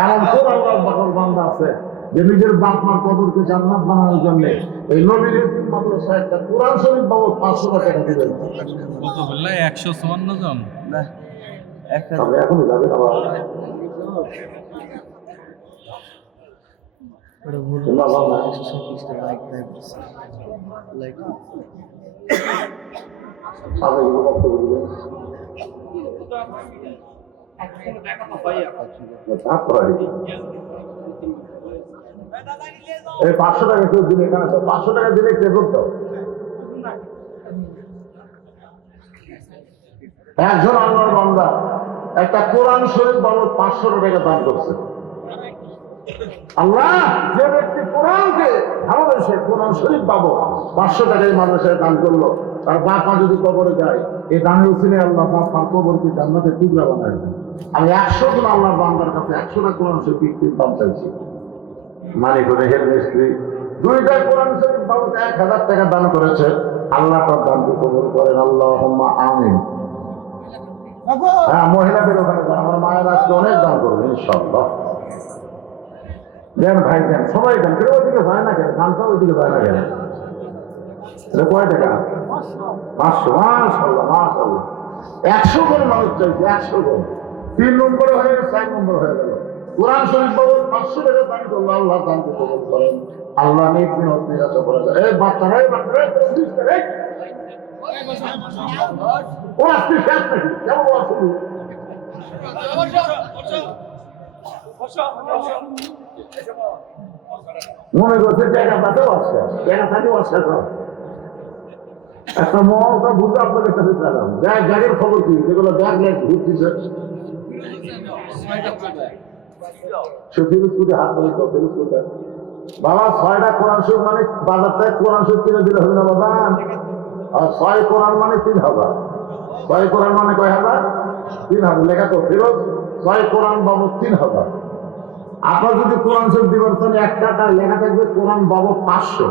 এমন কোন আল্লাহর বান্দা আছে যে নিজের বাপ মার কবরকে জান্নাত বানানোর জন্য এই নবীর মাদ্রাসা একটা কোরআন শরীফ বাবদ 500 টাকা দিবেন? কত বললে? 154 জন না, এখনই যাবে আবার। এই 500 টাকা কেউ দিলে, এখানে 500 টাকা দিলে কে করতো? একজন আল্লাহর বান্দা একটা কোরআন শরীফ বাবদ 500 টাকা দান করছে। আল্লাহ যে ব্যক্তি কোরআনকে ভালোবেসে কোরআন শরীফ পাবো 500 টাকায় মানুষের দান করলো, তার বাপ মা যদি কবরে যায় এই দানের উচিলে আল্লাহ বাপ মার কবরকে জান্নাতের টুকরা বানায়। আমি 100 জন আল্লাহর বান্দার কাছে 100 টা কোরআন শরীফ বিক্রির দাম চাইছি। মানে করে হেড মিস্ত্রি 2টা কোরআন শরীফ বাবদ 1000 টাকা দান করেছে। আল্লাহ তার দানকে কবুল করেন, আল্লাহুম্মা আমিন। হ্যাঁ, মহিলাদের ওখানে যান, আমার মায়ের আজকে অনেক দান করবে ইনশাআল্লাহ। দেন ভাই দেন, সবাই দেন। কেউ ওইদিকে হয় না কেন? দানটা ওইদিকে হয় না কেন? কয় টাকা? 500। মাশাআল্লাহ মাশাআল্লাহ। 100 জন মানুষ চাইছে, 100 জন। 3 নম্বরে হয়ে 4 নম্বর হয়ে গেল। কোরআন শরীফ বাবদ 500 টাকা দান করলো, আল্লাহ দানকে কবুল করেন। আল্লাহ নিরাশা করে এই বাচ্চারা ও আজকে শেষ নাকি কেমন আসলে মনে করছে জায়গা তাতেও আসছে, জায়গা তাতেও আসছে। একটা মহলটা বুঝে আপনাদের কাছে চাইলাম, ব্যাগের খবর কি, যেগুলো ব্যাগ নিয়ে ঘুরতেছে সে ফিরোজপুরে হাত ধরে তো ফিরোজপুরটা বাবা 6টা কোরআন শরীফ মানে বাজার থেকে কোরআন শরীফ কিনে দিলে হবে না বাবা। আর 6 কোরআন মানে 3000, 6 কোরআন মানে কয় হাজার? 3000 লেখা তো ফিরোজ 6 কোরআন বাবদ 3000। আপনার যদি কোরআন শরীফ দিবেন তাহলে 1 টাকা লেখা থাকবে কোরআন বাবদ 500।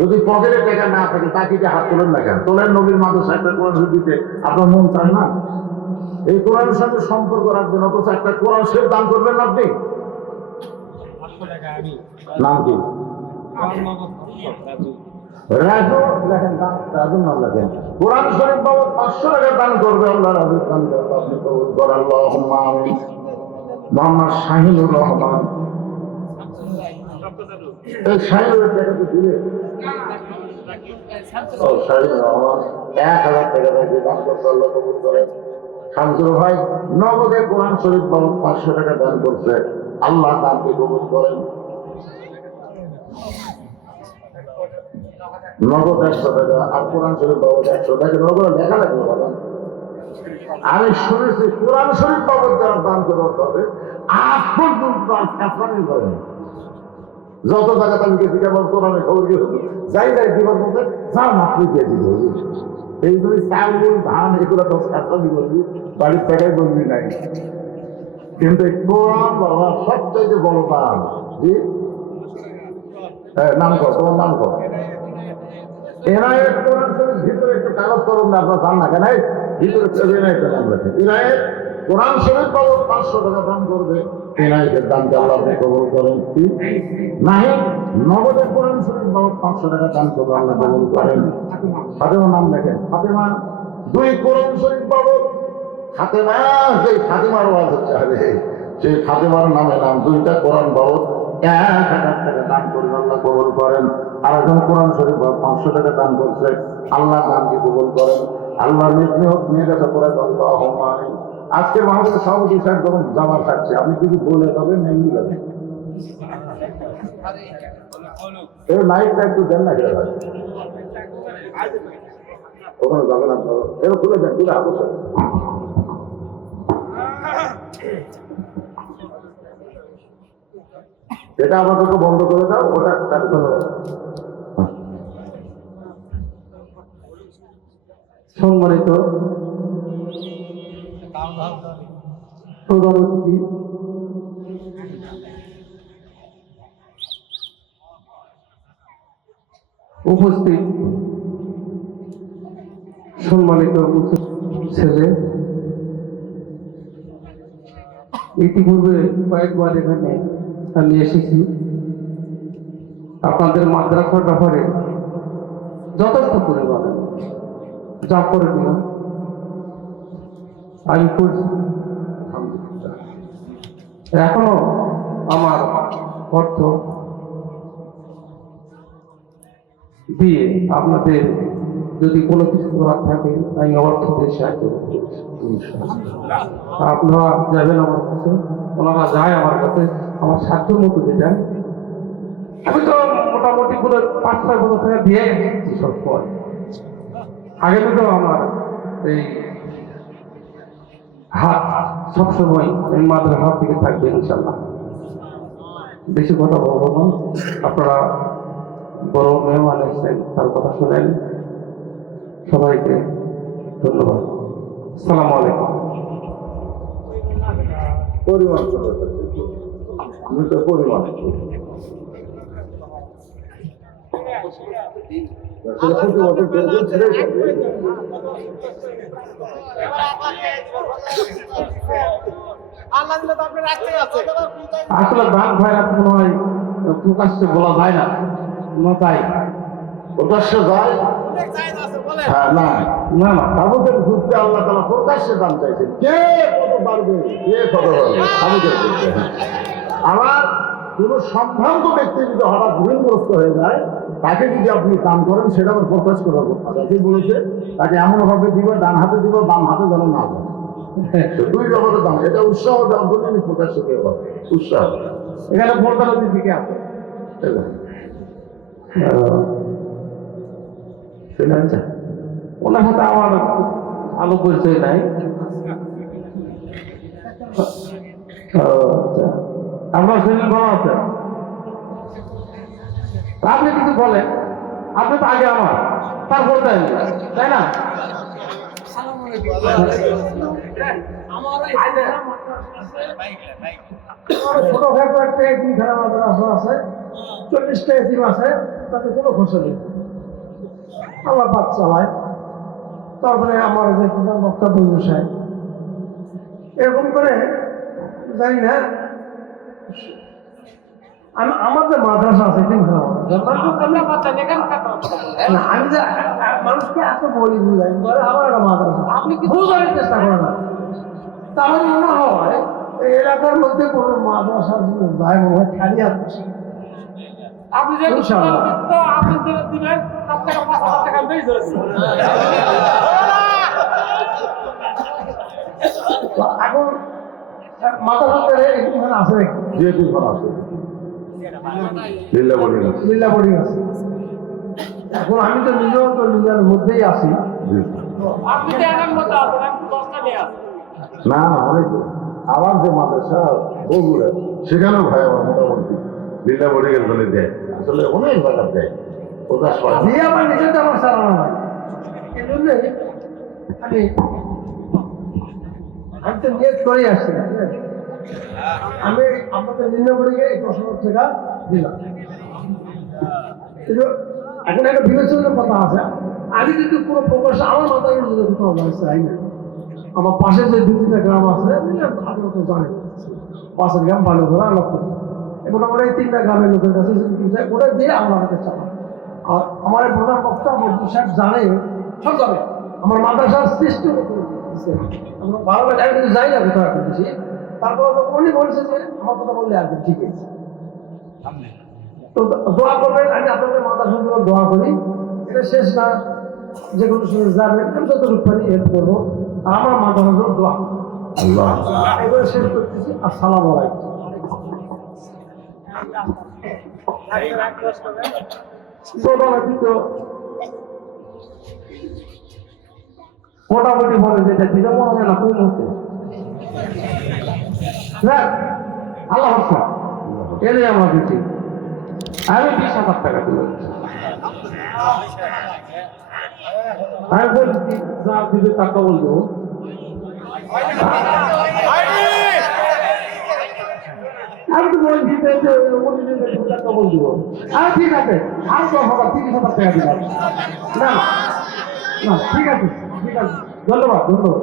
যদি পকেটে টাকা না থাকে তাকে হাত তোলেন না কেন? তোলেন নবীর মাদ্রাসায় একটা কোরআন শরীফ দিতে, আপনার মন চায় না? এই কোরআনের সাথে সম্পর্ক রাখবেন, অথচ একটা কোরআন শরীফ দান করবেন আপনি। নাম কি? রাজু লেখেন, রাজুর নাম লেখেন। কোরআন শরীফ বাবদ 500 টাকা দান করবে আল্লাহ রাজুর দান করবে, আপনি কবুল করেন। আল্লাহুম্মা আমিন। মোহাম্মদ শাহিনুর রহমান, এই শাহিনুরের টাকাটি দিলে শাহিনুর রহমান 1000 টাকা দিয়ে দান করতে আল্লাহ কবুল করেন। শামসুর ভাই নগদে কোরআন শরীফ বাবদ 500 টাকা দান করছে, আল্লাহ দানকে কবুল করেন। নগদ 100 টাকা আর কোরআন শরীফ বাবদ 100 টাকা, নগদ লেখা লাগবে বাবা। আমি শুনেছি কোরআন শরীফ বাবদ যারা দান করতে হবে আজ পর্যন্ত কাফরানি করেন। যত টাকা আমি গেছি কেমন কোরআনে খবর কি হতো, যাই জীবন মধ্যে যা মাত্র দিয়ে দিব। এই জন্য চাউল ধান এগুলো তো কাফরানি করবি, বাড়ির টাকায় বলবি নাই। কিন্তু কোরআন বাবা সবচাইতে বড় দান। জি নাম কর, তোমার নাম কর। এনায়েত কোরআন শরীফ ভিতরে একটু কাগজ করুন না, আপনার দান না কেন ভিতরে এনায়েতের নাম রাখেন। এনায়েত কোরআন শরীফ বাবদ 500 টাকা দান করবে, এনায়েতের দানকে আল্লাহ কবুল করেন। নাহি নগদে কোরআন শরীফ বাবদ 500 টাকা দান করবে, আল্লাহ কবুল করেন। ফাতেমার নাম লেখেন, ফাতেমা 2 কোরআন শরীফ বাবদ। ফাতেমা যে ফাতেমার ওয়াজ হচ্ছে, আরে সেই ফাতেমার নামে নাম 2টা কোরআন বাবদ 1000 টাকা দান করবে, আল্লাহ কবুল করেন। আর একজন কোরআন শরীফ 500 টাকা দান করছে, আল্লাহ দানকে কবুল করেন। আল্লাহ নিয়ে দেখা করে আল্লাহুম্মা আমিন। আজকে মাহফিলের সভাপতি সাহেব যখন জামার থাকছে, আপনি কিছু বলে যাবেন নেমে যাবেন, এই মাইকটা একটু দেন না খেলে ভাই, ওখানে যাবেন আপনারা, এবার তুলে দেন, তুলে হাত। এটা আমাদেরকে বন্ধ করে দাও, ওটা সম্মানিত প্রধানমন্ত্রী, উপস্থিত সম্মানিত ছেলে, ইতিপূর্বে কয়েকবার এখানে আমি এসেছি। আপনাদের মাদ্রাসার ব্যাপারে যথেষ্ট পরিমাণে যা করে দিলাম আমি করছি। এখনো আমার অর্থ দিয়ে আপনাদের যদি কোনো কিছু করার থাকে আমি অর্থ দিয়ে সাহায্য করছি। আপনারা যাবেন আমার কাছে, ওনারা যায় আমার কাছে, আমার সাধ্য মতো দিয়ে যায়। আমি তো মোটামুটি পুরো 5-6 বছর থেকে দিয়ে গেছি সব সময়। আগে তো আমার এই হাত সবসময় এই মাদের হাত দিকে থাকবে ইনশাল্লাহ। বেশি কথা বলবো না, আপনারা বড় মেহমান এসেছেন, তার কথা শুনেন। সবাইকে ধন্যবাদ। আসসালামু আলাইকুম। পরিমাণ পরিমাণ আসলে দান ভাইরা মনে হয় প্রকাশ্যে বলা যায় না, তাই প্রকাশ্যে যায় হ্যাঁ, না না না তাবুকের যুদ্ধে আল্লাহ তাআলা প্রকাশ্যে দান চাইছেন, কে কত পারবে, কে কত পারবে, তাবুকের যুদ্ধে। আবার কোন সম্ভ্রান্ত ব্যক্তি যদি হঠাৎ ঋণগ্রস্ত হয়ে যায়, তাকে যদি আপনি দান করেন, সেটা আবার প্রকাশ করা কি বলেছে, তাকে এমন ভাবে দিবে, ডান হাতে দিব, বাম হাতে যেন না যায়, দুই জগতের দাম। এটা উৎসাহ দেওয়ার জন্য আমি প্রকাশ্য পেয়ে পাবো, উৎসাহ। এখানে ভোটারের দিকে আছে ওনার সাথে আমার ভালো পরিচয় নাই। আপনার শরীর ভালো আছে? আপনি কিছু বলেন, আপনি তো আগে আমার, তারপর তাই না? ছোটখাটো একটা এতিমখানা মাদ্রাসা আছে, 40টা এতিম আছে, তাতে কোনো খরচ নেই, আল্লাহ পাক চালায়। তারপরে আমার যে প্রধান বক্তা বন্ধু সাহেব এরকম করে জানি না, আমার যে মাদ্রাসা আছে এতিমখানা না, আমি যে মানুষকে এত বলি বুঝাই, আমার একটা মাদ্রাসা, আপনি বোঝার চেষ্টা করেন না। তাহলে মনে হয় এই এলাকার মধ্যে কোনো মাদ্রাসার যায় মনে হয় খালি আছে। আপনি যে আপনি যেটা দিবেন তার থেকে 5,000 টাকা বেশি ধরেছি। এখন মাদ্রাসাতে এখানে আছে যেহেতু ঘর আছে, লীলা বোর্ডিং আছে। লীলা বোর্ডিং আছে। এখন আমি তো নিজেও তো লীলার মধ্যেই আছি। আপনি তো একার মতো আছেন, আমি 10টা নিয়ে আছি। না অনেক আমার যে মাদ্রাসা বগুড়া, সেখানেও ভাই আমার মোটামুটি লীলা বোর্ডিং এর জন্য দেয়, আসলে অনেক জায়গা দেয়, প্রকাশ পায় না। দিয়ে আমার নিজেকে আমার চালানো হয়, এই জন্যে আমি তো নিয়োগ করেই আসছি না, আমি আপনাদের লীলা বোর্ডিংয়ে 10,000 টাকা দিলাম। কিন্তু এখন একটা বিবেচনার কথা আছে, আমি কিন্তু পুরো প্রকাশ আমার মাথায় কোথাও চাই না। আমার পাশে যে 2-3টা গ্রাম আছে, আপনারা তো জানেন, পাশের গ্রাম ভালো করে লক্ষ্য, এবং আমরা এই 3টা গ্রামের লোকের কাছে ওটা দিয়ে আমরা আমাকে চালাই। আর আমার এই প্রধান বক্তা মজদুর সাহেব জানে, সব জানে আমার মাদ্রাসার সৃষ্টি আমরা ভালো লাগে, আমি কিন্তু যাই না কোথাও একটা বেশি। তারপর উনি বলছে যে আমার কথা বললে আর ঠিক আছে, তো দোয়া করবেন। আমি আপনাদের মাদ্রাসার জন্য দোয়া করি, এটা শেষ না, যে কোনো সময় যাবেন, আমি যতটুকু পারি হেল্প করবো। আর আমার মাদ্রাসার জন্য দোয়া আল্লাহ এবারে শেষ করতেছি। আসসালামু আলাইকুম। মোটামুটি বলে যেটা দিতে মনে হয় না কোন হচ্ছে আল্লাহ ভরসা, এলে আমার দিচ্ছি আমি 20,000 টাকা দিল। আমি বলছি যা দিবে টাকা বলবো, আমি তো বলছি টাকা বলবো। ঠিক আছে, আর 10,000 30,000 টাকা দিলাম। না না ঠিক আছে, ঠিক আছে, ধন্যবাদ ধন্যবাদ।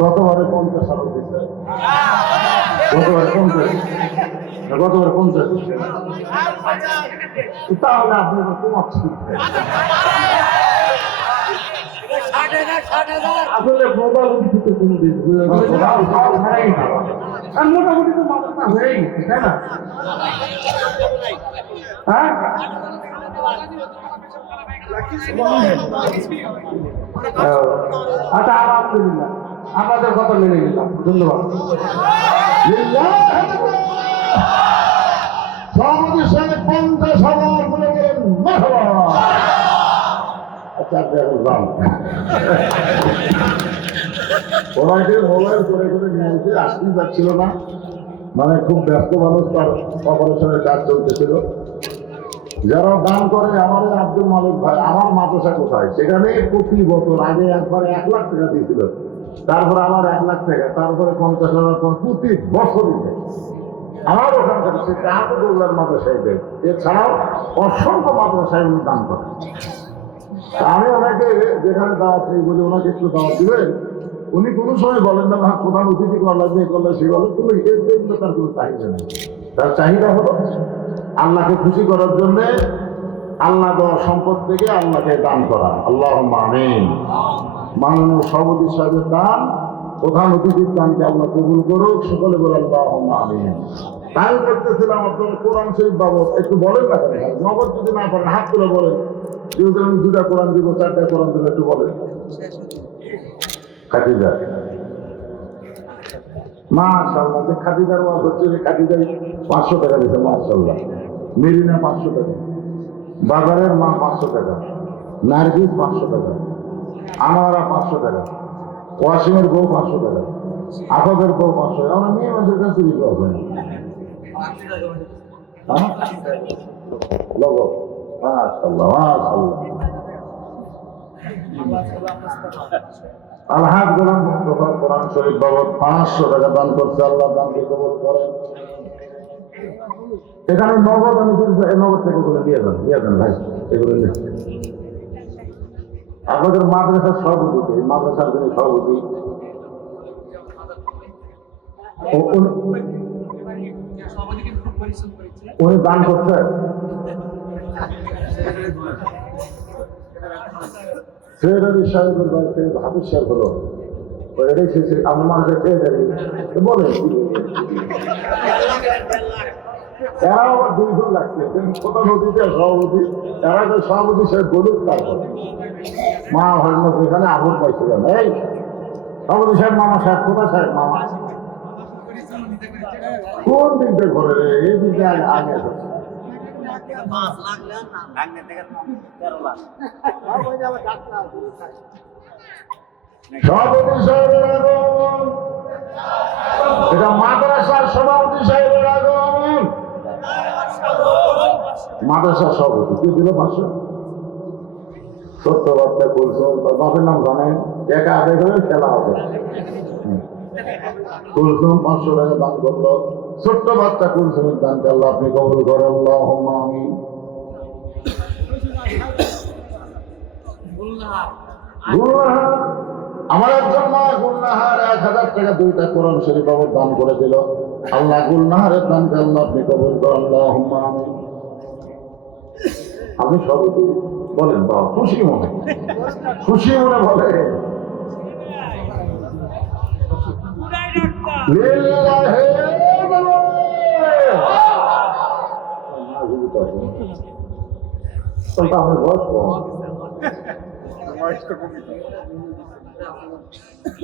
গতবারে 50,000 দিচ্ছে, গতবারে 50, গতবারে 50 দিচ্ছে, তাহলে আপনি তো কমাচ্ছেন। আসলে মোটামুটি তো কোনো দিন মোটামুটি তো মাদ্রাসা হয়েই গেছে, তাই না? হ্যাঁ আচ্ছা, আলহামদুলিল্লাহ, আপনাদের কথা মেনে নিলাম, ধন্যবাদ। সমাজের সঙ্গে 50,000 বলে গেলেন, আচ্ছা আপনি এখন যান। ওনাকে মোবাইল করে করে নিয়ে এসে আসতেই পারছিল না, মানে খুব ব্যস্ত মানুষ, তার অপারেশনের কাজ চলতেছিল। যারা দান করে, আমাদের আব্দুল মালিক ভাই, আমার মাদ্রাসা কোথায়, সেখানে প্রতি বছর আগে একবারে 1 লাখ টাকা দিয়েছিল, তারপরে আমার 1 লাখ টাকা, তারপরে 50,000, প্রতি বছরই দেয়। আমার ওখানকার সে কাহাবুল্লার মাদ্রাসায় দেয়, এছাড়াও অসংখ্য মাদ্রাসায় উনি দান করেন। আমি ওনাকে যেখানে দাওয়াত নেই বলি, ওনাকে একটু দাওয়াত দিবেন, উনি কোনো সময় বলেন না, প্রধান অতিথি করা লাগবে, এ করলে সে বলে, কিন্তু এর জন্য তার কোনো চাহিদা নেই। তার চাহিদা হলো আল্লাহকে খুশি করার জন্য আল্লাহ দেওয়া সম্পদ থেকে আল্লাহকে দান করা। আল্লাহুম্মা আমিন। মাননীয় সভাপতি সাহেবের দান, প্রধান অতিথির দানকে আল্লাহ কবুল করুক, সকলে বলে আল্লাহুম্মা আমিন। তাই করতেছিলাম আপনার কোরআন শরীফ বাবদ একটু বলেন না কেন, নগদ যদি না পারেন হাত তুলে বলেন, যেহেতু আমি 2টা কোরআন দিব, 4টা কোরআন দিব, একটু বলেন। খাদিজা, মাশাআল্লাহ, যে খাদিজার ওয়াজ হচ্ছে, যে খাদিজাই 500 টাকা দিচ্ছে, মাশাআল্লাহ। মেরিনা 500 টাকা, বাজারের মা 500 টাকা, নার্গিস 500 টাকা, আনোয়ারা 500 টাকা, ওয়াসিমের বউ 500 টাকা, আফাদের বউ 500 টাকা। আমরা মেয়ে মানুষের কাছে দিতে হবে না। লোক মাশাআল্লাহ মাশাআল্লাহ। আলহাজ গোলাম মুস্তাফা কোরআন শরীফ বাবদ 500 টাকা দান করছে, আল্লাহ দানকে কবুল করেন। এখানে নগদ আমি কিন্তু এই নগদ থেকে করে দিয়ে দেন ভাই, এগুলো আপনাদের মাদ্রাসার সভাপতি, এই মাদ্রাসার যিনি সভাপতি, উনি দান করছেন। সেক্রেটারি সাহেবের বাড়িতে হাফিজ সাহেব হলো, এটাই শেষে আমার মানুষের সেক্রেটারি বলে, এরা আবার 2 জন লাগছে, প্রধান অতিথি আর সভাপতি, এরা তো সভাপতি সাহেব বলুক, তারপর মা হয় না যেখানে আগুন পাইছিলেন। এই সভাপতি সাহেব, মামা সাহেব কোথায়? সাহেব মামা কোন দিকটা ঘরে রে? এই দিকে আগে সভাপতি সাহেবের আগমন, এটা মাদ্রাসার সভাপতি সাহেবের আগমন। মাদ্রাসার সভাপতি কি দিল 500? ছোট্ট বাচ্চা কুলসুম, তার বাপের নাম জানেন? একা আদায় করে খেলা হবে। কুলসুম 500 টাকা দান করলো, ছোট্ট বাচ্চা কুলসুমের দানকে আল্লাহ আপনি কবুল করেন, আল্লাহুম্মা আমিন। গুলনাহার, আমার একজন মা গুলনাহার 1000 টাকা 2টা কোরআন শরীফ বাবদ দান করে দিল, আল্লাহ গুলনাহারের দানকে আল্লাহ আপনি কবুল করেন, আল্লাহুম্মা আমিন। আপনি সভাপতি বলেন, বাবা খুশি মনে বলে লিল্লাহি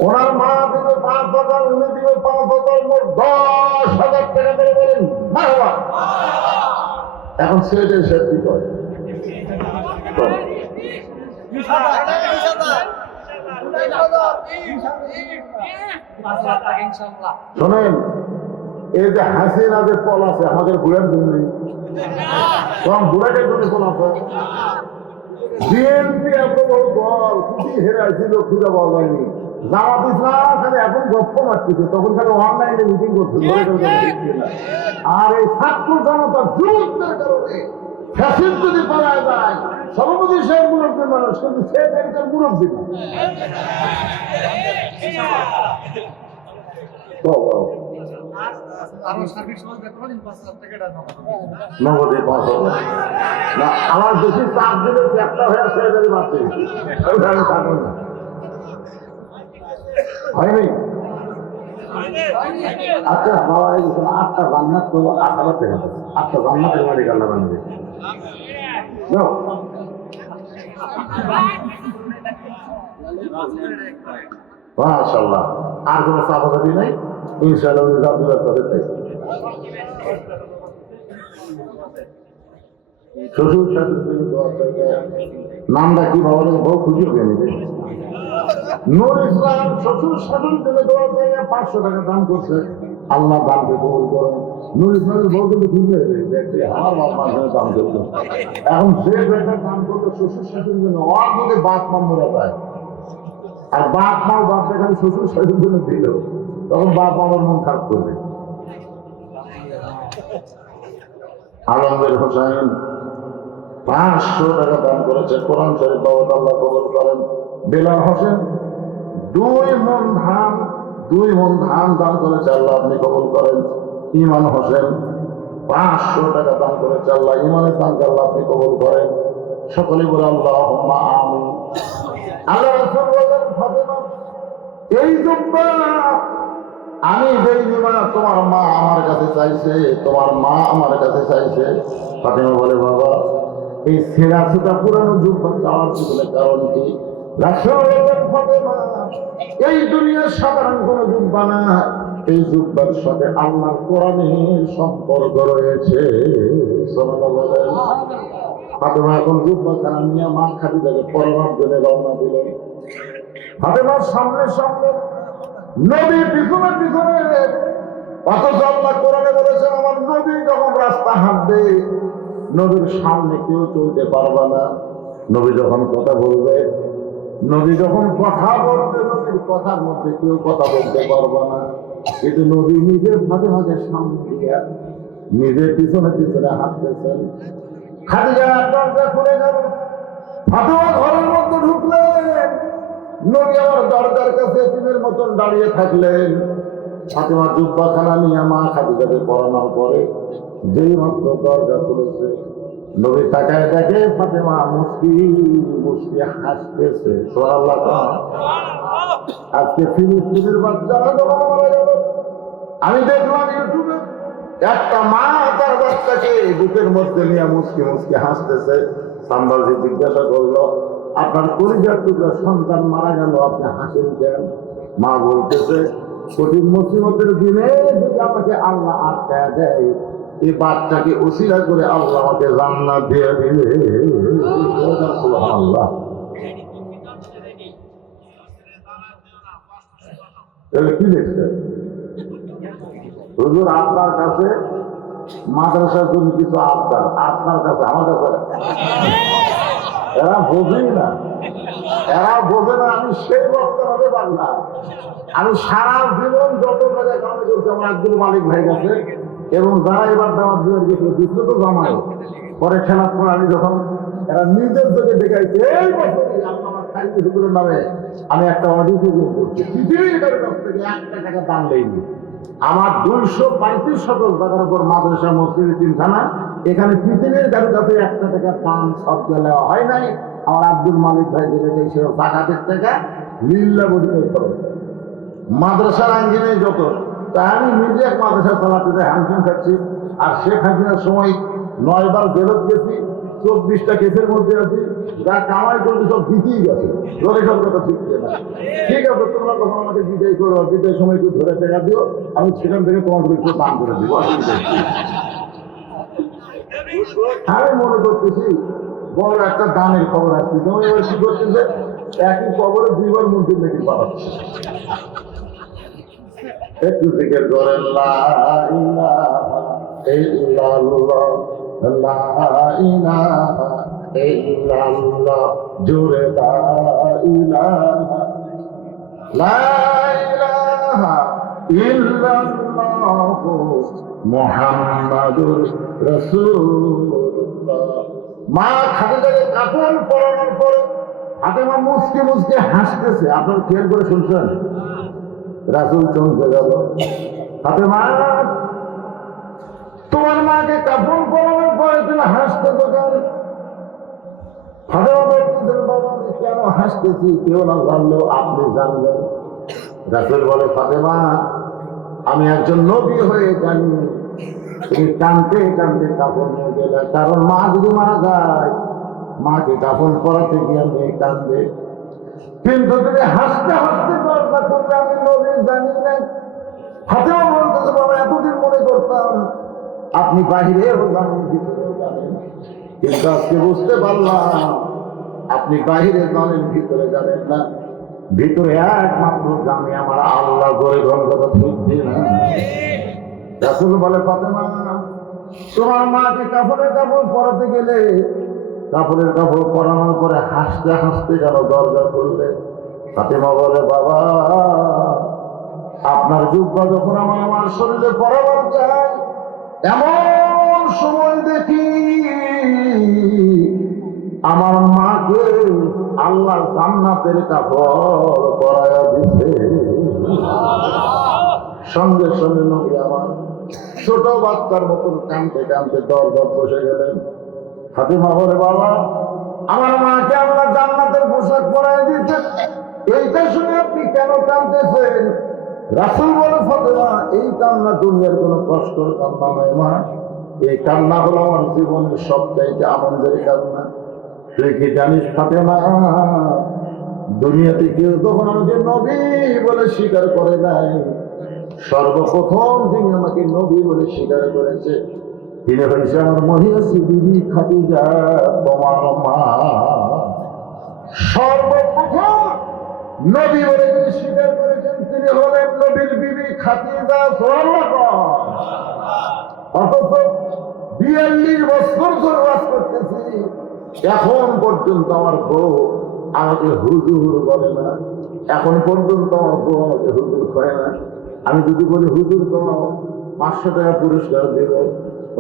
ওনার মা দিবে 5,000, উনি দিবে 5,000, মোট 10,000 টাকা করে বলেন মারহাবা। এখন সেটা সে কি করে? শোনেন, এই যে হাসিনা যে পল আছে আমাদের বুড়ার জন্য, তখন বুড়াটের জন্য পল আছে। বিএনপি এত বড় দল, খুবই হেরাইছিল, খুঁজে পাওয়া যায়নি। জামাত ইসলাম খালি এখন গপ্প মারতেছে, তখন খালি অনলাইনে মিটিং করছে। আর এই ছাত্র জনতা যুবকদের কারণে ফ্যাসিল যদি পাওয়া যায়, সভাপতি সাহেব মুরব্বী মানুষ, কিন্তু সে ব্যাংকের মুরব্বী না। নগদে 5,000 না, আমার বেশি চাপ দিলে একটা হয়ে সেক্রেটারি মারছে, ওইখানে থাকবে না। হয়নি? আচ্ছা বাবা, 8টা রান্না করবো, 8,000 টাকা, 8টা রান্না করে মালিক আল্লাহ বানাবে। মাশাআল্লাহ, আর কোনো চাপাচাপি নাই, ইনশাআল্লাহ শ্বশুর শাশুড়ি নামটা কি বাবা, বহু খুশি হয়ে নেবে। নূর ইসলাম শ্বশুর শাশুড়ি থেকে দোয়া করে 500 টাকা দান করছে, আল্লাহ দানকে কবুল করেন। নূর ইসলামের বউ কিন্তু খুশি হয়ে গেছে, আমার বাবার দান করলো। এখন যে বেটার দান করলো শ্বশুর শাশুড়ির জন্য, ওর যদি বাপ মা মরে যায়, আর বাপ মাও বাপটা খালি শ্বশুর শাশুড়ির জন্য দিল, তখন বাপ মামার মন খারাপ করবে। আলমগীর হোসেন 500 টাকা দান করেছে, কোরআন শরীফ বাবদ আল্লাহ কবুল করেন। বেলাল হোসেন 2 মণ ধান দান করেছে, আল্লাহ আপনি কবুল করেন। ইমান হোসেন 500 টাকা দান করেছে। আল্লাহ ইমানের দানকে আল্লাহ আপনি কবুল করেন। সকলে বলে আল্লাহুম্মা আমিন। আল্লাহ রাসূল বলেন, ফাতেমা এই জুব্বা আমি দেইনি মা, তোমার মা আমার কাছে চাইছে, তোমার মা আমার কাছে চাইছে। ফাতেমা বলে, বাবা এই ছেঁড়া ছোটা পুরানো জুব্বা চাওয়ার পিছনে কারণ কি? রাসূল বলেন, ফাতেমা এই দুনিয়ার সাধারণ কোনো জুব্বা না, এই জুব্বার সাথে আল্লাহর কোরআনের সম্পর্ক রয়েছে। সুবহানাল্লাহ বলেন। ফাতেমা এখন জুব্বা খানা নিয়ে মা খাদিজাকে পরানোর জন্য রওনা দিলেন। ফাতেমার সামনে সামনে, নবী পিছনে পিছনে। অথচ আল্লাহ কোরআনে বলেছেন, আমার নবী যখন রাস্তা হাঁটবে, নবীর সামনে কেউ চলতে পারবে না। নবী যখন কথা বলবে, নবী যখন কথা বলবে, নবীর কথার মধ্যে কেউ কথা বলতে পারবে না। কিন্তু নবী নিজের ফাতেমাকে সামনে দিয়ে নিজের পিছনে পিছনে হাঁটতেছেন। খাদিজা দরজা খুলে গেল, ফাতেমা ঘরের মধ্যে ঢুকলেন। নবী আমার দরজার কাছে এতিমের মতন দাঁড়িয়ে থাকলেন। ফাতেমা জুব্বাখানা নিয়ে মা খাদিজাকে পরানোর পরে যেই মাত্র দরজা খুলেছে, নবী তাকায় দেখে ফাতেমা মুস্কি মুস্কি হাসতেছে। সুবহানাল্লাহ। আজকে ফিলিস্তিনের বাচ্চারা যখন মারা গেল, আমি দেখলাম ইউটিউবে একটা মা তার বাচ্চাকে বুকের মধ্যে নিয়ে মুস্কি মুস্কি হাসতেছে। সাম্বাজি জিজ্ঞাসা করলো, আপনার পরিবার টুকরা সন্তান মারা গেল, আপনি হাসেন কেন? মা বলতেছে, কঠিন মুসিবতের দিনে যদি আমাকে আল্লাহ আটকায় দেয়, এই বাচ্চাকে উসিলা করে আল্লাহ আমাকে জান্নাত দিয়ে দিবে। সুবহানাল্লাহ। তাহলে কি দেখছেন? হুজুর আপনার কাছে মাদ্রাসার জন্য কিছু আবদার, আপনার কাছে আমার কাছে এরা বোঝেই না, এরা বোঝে না। আমি সেই বক্তা হতে পারলাম। আমি সারা জীবন যত জায়গায় কাজ করছি আমার আব্দুল মালিক ভাই কাছে, এবং যারা এবার দাওয়াত দিয়ে গেছিল দিচ্ছিল তো জামাই পরে খেলার পর আমি যখন এরা নিজের চোখে দেখাইছে, এই বছরই আমার সাহিত্য হুজুরের নামে আমি একটা অডিশন করছি, পৃথিবীর কাছ থেকে 1 টাকা দাম নেইনি। আমার 235 শতক জায়গার উপর মাদ্রাসা মসজিদ তিনখানা, এখানে পৃথিবীর কারো কাছে 1 টাকা দাম সব দেওয়া হয় নাই। আমার আব্দুল মালিক ভাই যেটা দিয়েছিল জাকাতের টাকা লিল্লা বডি খরচ, মাদ্রাসার আঙ্গিনে যত। তাই আমি নিজে এক মাদ্রাসা চালাতে যাই, হামশিম খাচ্ছি। আর শেখ হাসিনার সময় 9 বার জেলত গেছি, 24টা কেসের মধ্যে আছি, যা কামাই করতে সব জিতেই গেছে। ধরে সব কথা ঠিক না। ঠিক আছে, তোমরা তখন আমাকে বিদায় করো, বিদায় সময় একটু ধরে টাকা দিও, আমি সেখান থেকে তোমাকে একটু দান করে দিব। আমি মনে করতেছি বড় একটা দানের খবর আসছে, যেমন এবার কি করতেছে, একই খবরে 2 বার মন্ত্রী নাকি পাঠাচ্ছে। একটু জিকির করেন, লা ইলাহা ইল্লাল্লাহ, লা ইলাহা ইল্লাল্লাহ, জোরে লা ইলাহা, লা ইলাহা ইল্লাল্লাহ মুহাম্মাদুর রাসূলুল্লাহ। মা খাদিজাকে কাপড় পরানোর পরে ফাতেমা মুসকে মুসকে হাসতেছে। আপনার খেয়াল করে শুনছেন? রাসূল চমকে গেল, ফাতেমা তোমার মাকে কাপড় পরানোর পরে তুমি হাসতেছো কেন? ফাতেমা বলতেছেন, বাবা আমি কেন হাসতেছি কেউ না জানলেও আপনি জানলেন। রাসূল বলে, ফাতেমা আমি একজন নবী হয়ে জানি তুমি কাঁদতে কাঁদতে কাপড় নিয়ে গেলে, কারণ মা যদি মারা যায় মাকে কাপড় পরাতে গিয়ে মেয়ে কাঁদবে। কিন্তু তুমি হাসতে হাসতে দরজা করলে আমি নবী জানি না। ফাতেমা বলতেছে, বাবা এতদিন মনে করতাম আপনি বাহিরেও জানেন ভিতরেও জানেন, কিন্তু আজকে বুঝতে পারলাম আপনি বাহিরে জানেন ভিতরে জানেন না। ভিতরে একমাত্র জানি আমার আল্লাহ করে কথা বুঝছি না। রাসূল বলে, ফাতেমা তোমার মাকে কাপড়ের কাপড় পরাতে গেলে কাপড়ের কাপড় পরানোর পরে হাসতে হাসতে যেন দরজা খুললে। ফাতেমা বলে, বাবা আপনার জুব্বা যখন আমার শরীরে পরাবার চাই, এমন সময় দেখি আমার মাকে আল্লাহ জান্নাতের কাপড় পরায়া দিছে। সঙ্গে সঙ্গে নবী আমার ছোট বাচ্চার মতন কানতে কানতে দরজা বসে গেলেন। ফাতেমা বলে, বাবা, আমার মাকে আল্লাহ জান্নাতের পোশাক পরাই দিয়েছেন, এইটা শুনে আপনি কেন কাঁদতেছেন? রাসূল বলে, ফাতেমা, এই কান্না দুনিয়ার কোনো কষ্টের কান্না নয় মা, এই কান্না হলো আমার জীবনের সবচাইতে আনন্দের কান্না। তুই কি জানিস ফাতেমা, দুনিয়াতে কেউ তখন আমাকে নবী বলে স্বীকার করে নাই, সর্বপ্রথম তিনি আমাকে নবী বলে স্বীকার করেছে তিনি হয়েছে আমার মহিষী বিবি খাদিজা, তোমার মা। সর্বপ্রথম নবী বলে যিনি স্বীকার করেছেন তিনি হলেন নবীর বিবি খাদিজা। অথচ 42 বছর ধরে বাস করতেছি, এখন পর্যন্ত আমার বউ আমাকে হুজুর বলে না, এখন পর্যন্ত আমার বউ আমাকে হুজুর করে না। আমি যদি বলি হুজুর তো 500 টাকা পুরস্কার দেব,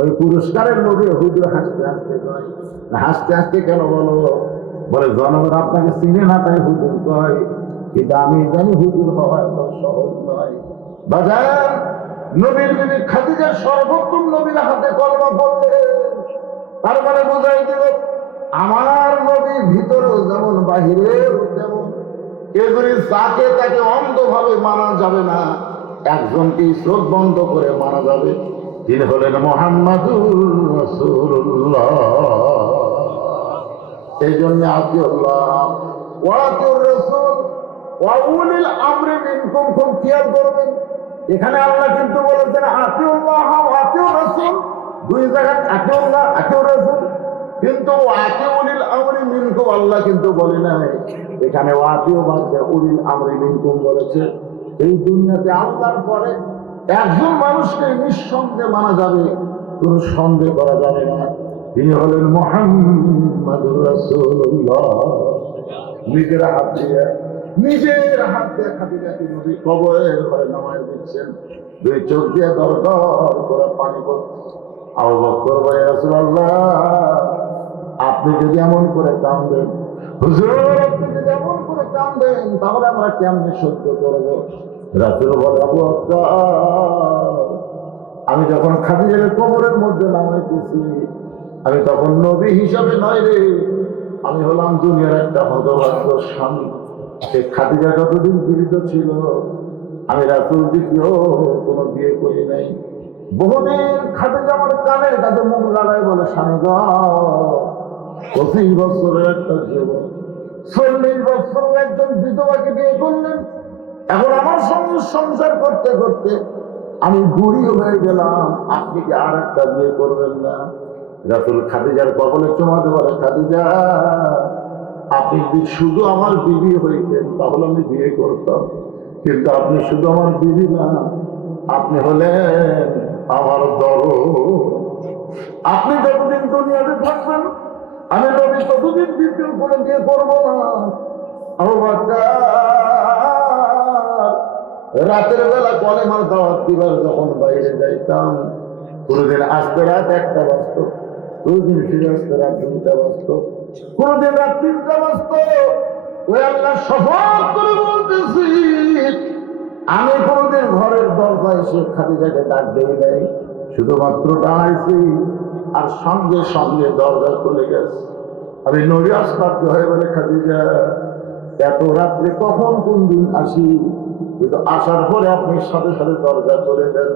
ওই পুরস্কারের লোভে হুজুর হাসতে হাসতে কয়। হাসতে হাসতে কেন বলো? বলে, জনগণ আপনাকে চিনে না তাই হুজুর কয়, কিন্তু আমি জানি হুজুর হওয়া এত সহজ নয়। বাজার নবীর বিবি খাদিজা সর্বোত্তম নবীর হাতে কলমা পড়লে, তার মানে বোঝাই দিল আমার নবী ভিতরেও যেমন বাহিরেও তেমন। কেউ যদি যাকে তাকে অন্ধভাবে মানা যাবে না, একজনকে চোখ বন্ধ করে মানা যাবে, তিনি হলেন মুহাম্মাদুর রাসূলুল্লাহ। এই জন্য আতিউল্লাহ ওয়া আতিউর রাসূল ওয়া উলিল আমরি মিনকুম, খুব খেয়াল করবেন। এখানে আল্লাহ কিন্তু বলেছেন আতিউল্লাহ ওয়া আতিউর রাসূল, দুই জায়গায় আতিউল্লাহ আতিউর রাসূল, কিন্তু আতিউল আমরি মিনকুম আল্লাহ কিন্তু বলে নাই। এখানে ওয়াতিউ বাদে উলিল আমরি মিনকুম বলেছে। এই দুনিয়াতে আল্লাহর পরে একজন মানুষকে নিঃসন্দেহে মানা যাবে, কোনো সন্দেহ করা যাবে না, তিনি হলেন মুহাম্মাদুর রাসূলুল্লাহ। নিজের হাত দিয়ে খাদিজাকে নবী কবরের ঘরে নামায় দিচ্ছেন, দুই চোখ দিয়ে দরদর করে পানি পড়ছে। আবু বকর বলে, রাসূলুল্লাহ, আপনি যদি এমন করে কাঁদেন, হুজুর আপনি যদি এমন করে কাঁদেন, তাহলে আমরা কেমনে সহ্য করবো? রাসূল বলে, আবু বকর, আমি যখন খাদিজাকে কবরের মধ্যে নামাইতেছি, আমি তখন নবী হিসাবে নয় রে, আমি হলাম দুনিয়ার একটা হতভাগ্য স্বামী। সে খাদিজা যতদিন জীবিত ছিল, আমি রাসূল দ্বিতীয় কোনো বিয়ে করি নাই। বহুদিন খাদিজা আমার কানের কাছে মুখ লাগায় বলে, স্বামী গো, 25 বছরের একটা জীবন, 40 বছর একজন বিধবাকে বিয়ে করলেন, এখন আমার সঙ্গে সংসার করতে করতে আমি বুড়ি হয়ে গেলাম, আপনি কি আর একটা বিয়ে করবেন না? রাসূল খাদিজার কপালে চুমাতে বলে, খাদিজা, আপনি যদি শুধু আমার বিবি হইতেন তাহলে আমি বিয়ে করতাম, কিন্তু আপনি শুধু আমার বিবি না, আপনি হলেন আমার দরদ। আপনি যতদিন দুনিয়াতে থাকবেন, আমি নবী ততদিন দ্বিতীয় করে বিয়ে করবো না। আবু বকর রাতের বেলা কলেমার দাওয়াত দিবার যখন বাইরে যাইতাম, কোনদিন আসতে রাত 1টা বাজতো, কোনদিন ফিরে আসতে রাত 2টা বাজতো, কোনদিন রাত 3টা বাজতো। ওই আল্লাহ শপথ করে বলতেছি, আমি কোনদিন ঘরের দরজায় এসে খাদিজাকে ডাক দেই নাই, শুধুমাত্র দাঁড়াইছি আর সঙ্গে সঙ্গে দরজা খুলে গেছে। আমি নবী আশ্চর্য হয়ে বলে, খাদিজা, এত রাত্রে কখন কোন দিন আসি, কিন্তু আসার পরে আপনি সাথে সাথে দরজা খুলে দেন।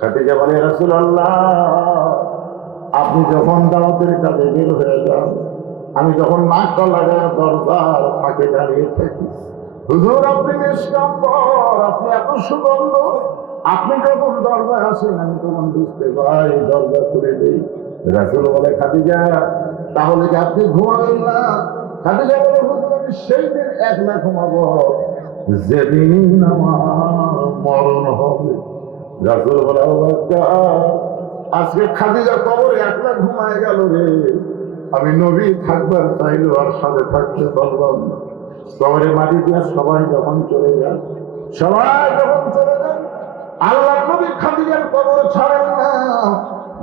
খাদিজা বলে, রাসূলুল্লাহ, আপনি যখন দাওয়াতের কাজে বের হয়ে যান, আমি যখন নাকটা লাগায় দরজার ফাঁকে দাঁড়িয়ে থাকি। হুজুর আপনি নিষ্কাম্বর, আপনি এত সুগন্ধ, আপনি যখন দরজায় আসেন আমি তখন বুঝতে পারি, দরজা খুলে দেই। রাসূল বলে, খাদিজা, তাহলে কি আপনি ঘুমাবেন না? খাদিজা বলে, হুজুর আমি সেই দিন একলা ঘুমাবো যেদিন আমার মরণ হবে। রাসূল বলে, আবু বকর, আজকে খাদিজা কবরে একলা ঘুমায় গেল রে, আমি নবী থাকবার চাইলেও আর সাথে থাকতে পারলাম না। কবরে মাটি দিয়ে সবাই যখন চলে যান, আল্লাহ নবী খাদিজার কবর ছাড়েন না,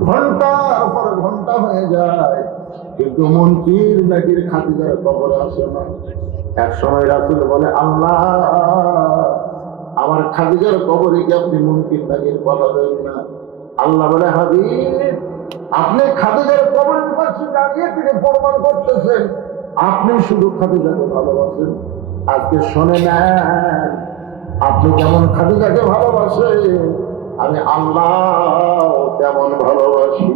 ঘন্টার পর ঘন্টা হয়ে যায়, কিন্তু মুনকির নাকির খাদিজার কবরে আসে না। এক সময় রাসূল বলে, আল্লাহ, আমার খাদিজার কবরে কি আপনি মুনকির নাকির পাঠাবেন না? আল্লাহ বলে হাবিব, আপনি খাদিজার কবরের পাশে দাঁড়িয়ে থেকে প্রমাণ করতেছেন আপনি শুধু খাদিজাকে ভালোবাসেন। আজকে শোনে নেন, আপনি যেমন খাদিজাকে ভালোবাসেন আমি আল্লাহ তেমন ভালোবাসি।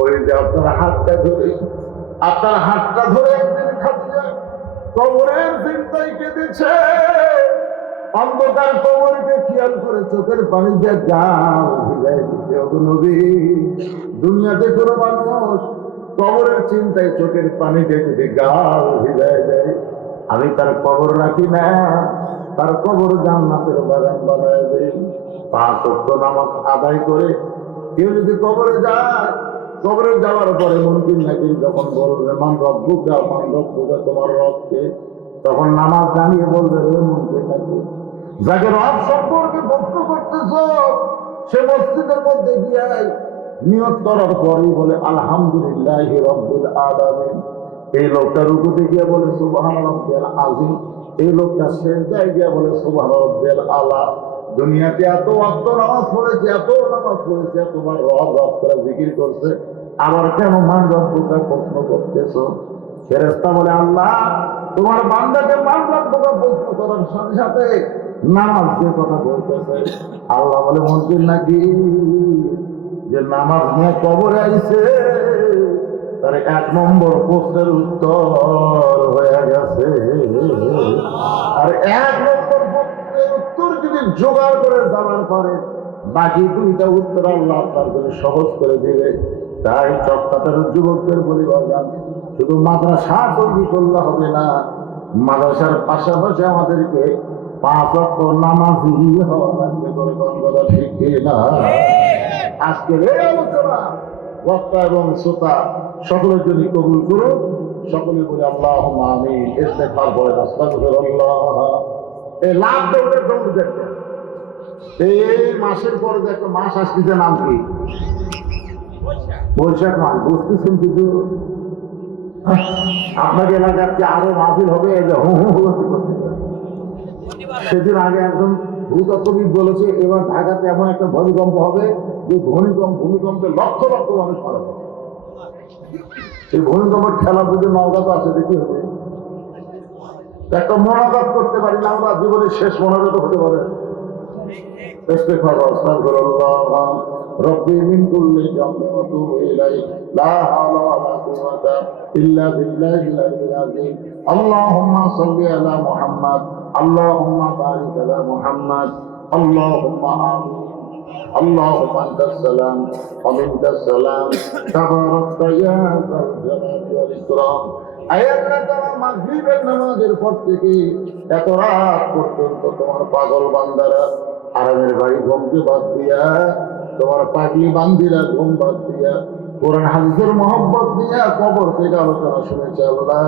ওই যে আপনার হাতটা ধরে একদিন খাদিজা কবরের চিন্তায় কেঁদেছে, অন্ধকার কবরকে খেয়াল করে চোখের পানি দিয়ে গাল ভিজাই দিতে। ওগো নবী, দুনিয়াতে কোনো মানুষ কবরের চিন্তায় চোখের পানি দিয়ে যদি গাল ভিজাই দেয়, আমি তার কবর রাখি না, তার কবর জান্নাতের বাগান বানায় দেই। 5 ওয়াক্ত নামাজ আদায় করে কেউ যদি কবরে যায়, কবরে যাওয়ার পরে মুনকির নাকির যখন বলবে মান রব্বুকা, তোমার রবকে, তখন নামাজ জানিয়ে বলবে রে মুনকির নাকির, যাকে রব সম্পর্কে প্রশ্ন করতেছ সে মসজিদের মধ্যে গিয়ে নিয়ত করার পরেই বলে আলহামদুলিল্লাহি রাব্বিল আলামিন। এই লোকটা রুকুতে গিয়ে বলে সুবহান রাব্বিয়াল আযীম, এই লোকটা সিজদায় গিয়ে বলে সুবহান রাব্বিয়াল আলা। দুনিয়াতে এত ওয়াক্ত নামাজ পড়েছে, এতবার রব রব করে জিকির করছে, আবার কেন মান রব্বুকা প্রশ্ন করতেছ? ফেরেশতা বলে আল্লাহ, তোমার বান্দাকে মান রব্বুকা প্রশ্ন করার সাথে সাথে নামাজ যে কথা বলতেছে। আল্লাহ বলে মন্দির নাকি যে নামাজ নিয়ে কবরে আইছে তার 1 নম্বর প্রশ্নের উত্তর হয়ে গেছে। আর 1 নম্বর প্রশ্নের উত্তর যদি জোগাড় করে দেওয়ার পরে বাকি 2টা উত্তর আল্লাহ আপনার জন্য সহজ করে দিবে। তাই চক্কাতার যুবকদের পরিবার শুধু মাদ্রাসা তৈরি করলে হবে না, মাদ্রাসার পাশাপাশি আমাদেরকে 5 ওয়াক্ত নামাজি হওয়া লাগবে। করে কথা ঠিক না? আজকের এই আলোচনা বক্তা এবং শ্রোতা সকলের জন্য কবুল করুন। সকলে বলে আল্লাহুম্মা আমিন। ইস্তেগফার পড়ে আস্তাগফিরুল্লাহ। এই লাভ দৌড়ে দৌড় দেখতে এই মাসের পরে যে একটা মাস আসতেছে, নাম কি? বৈশাখ মাস। বুঝতেছেন কিন্তু আপনার এলাকার যে আরো মাহফিল হবে, সেদিন আগে একজন ভূতত্ত্ববিদ বলেছে এবার ঢাকাতে এমন একটা ভূমিকম্প হবে যে ভূমিকম্পে লক্ষ লক্ষ মানুষ মারা যাবে। এই ভূমিকম্পের খেলা যদি নওগাঁ তো আসে দেখি হবে, একটা মোনাজাত করতে পারি না আমরা, জীবনের শেষ মোনাজাত হতে পারে। ربي من كل ذنب واتوب اليك لا حول ولا قوة الا بالله العلي العظيم اللهم صل على محمد اللهم بارك على محمد اللهم آمين اللهم انت السلام ومنك السلام تبارك يا ذا الجلال والاكرام। আয়াতটা তারা মাগরিবের নামাজের পর থেকে এত রাত পর্যন্ত তোমার পাগল বান্দারা আরামের বাড়ি ঘুমকে বাদ দিয়া, তোমার পাগলি বান্দিরা ঘুম বাদ দিয়া, কোরআন হাদিসের মহব্বত দিয়া কবর থেকে আলোচনা শুনেছে। আল্লাহ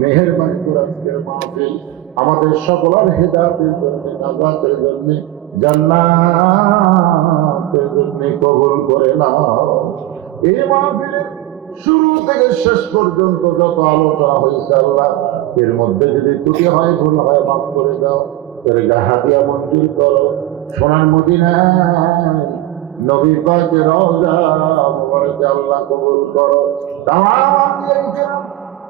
মেহেরবানি করে আজকের মাহফিল আমাদের সকলের হেদায়েতের জন্য, নাজাতের জন্য, জান্নাতের জন্য কবুল করে নাও। এই মাহফিলের শুরু থেকে শেষ পর্যন্ত যত আলোচনা হয়েছে আল্লাহ, এর মধ্যে যদি ত্রুটি হয়, ভুল হয়, মাফ করে দাও। এর হাদিয়া মঞ্জুর করো। সোনার মদিনায় নবী পাকের রওজা মুবারকে আল্লাহ কবুল করো। তামাম আম্বিয়া কিরাম,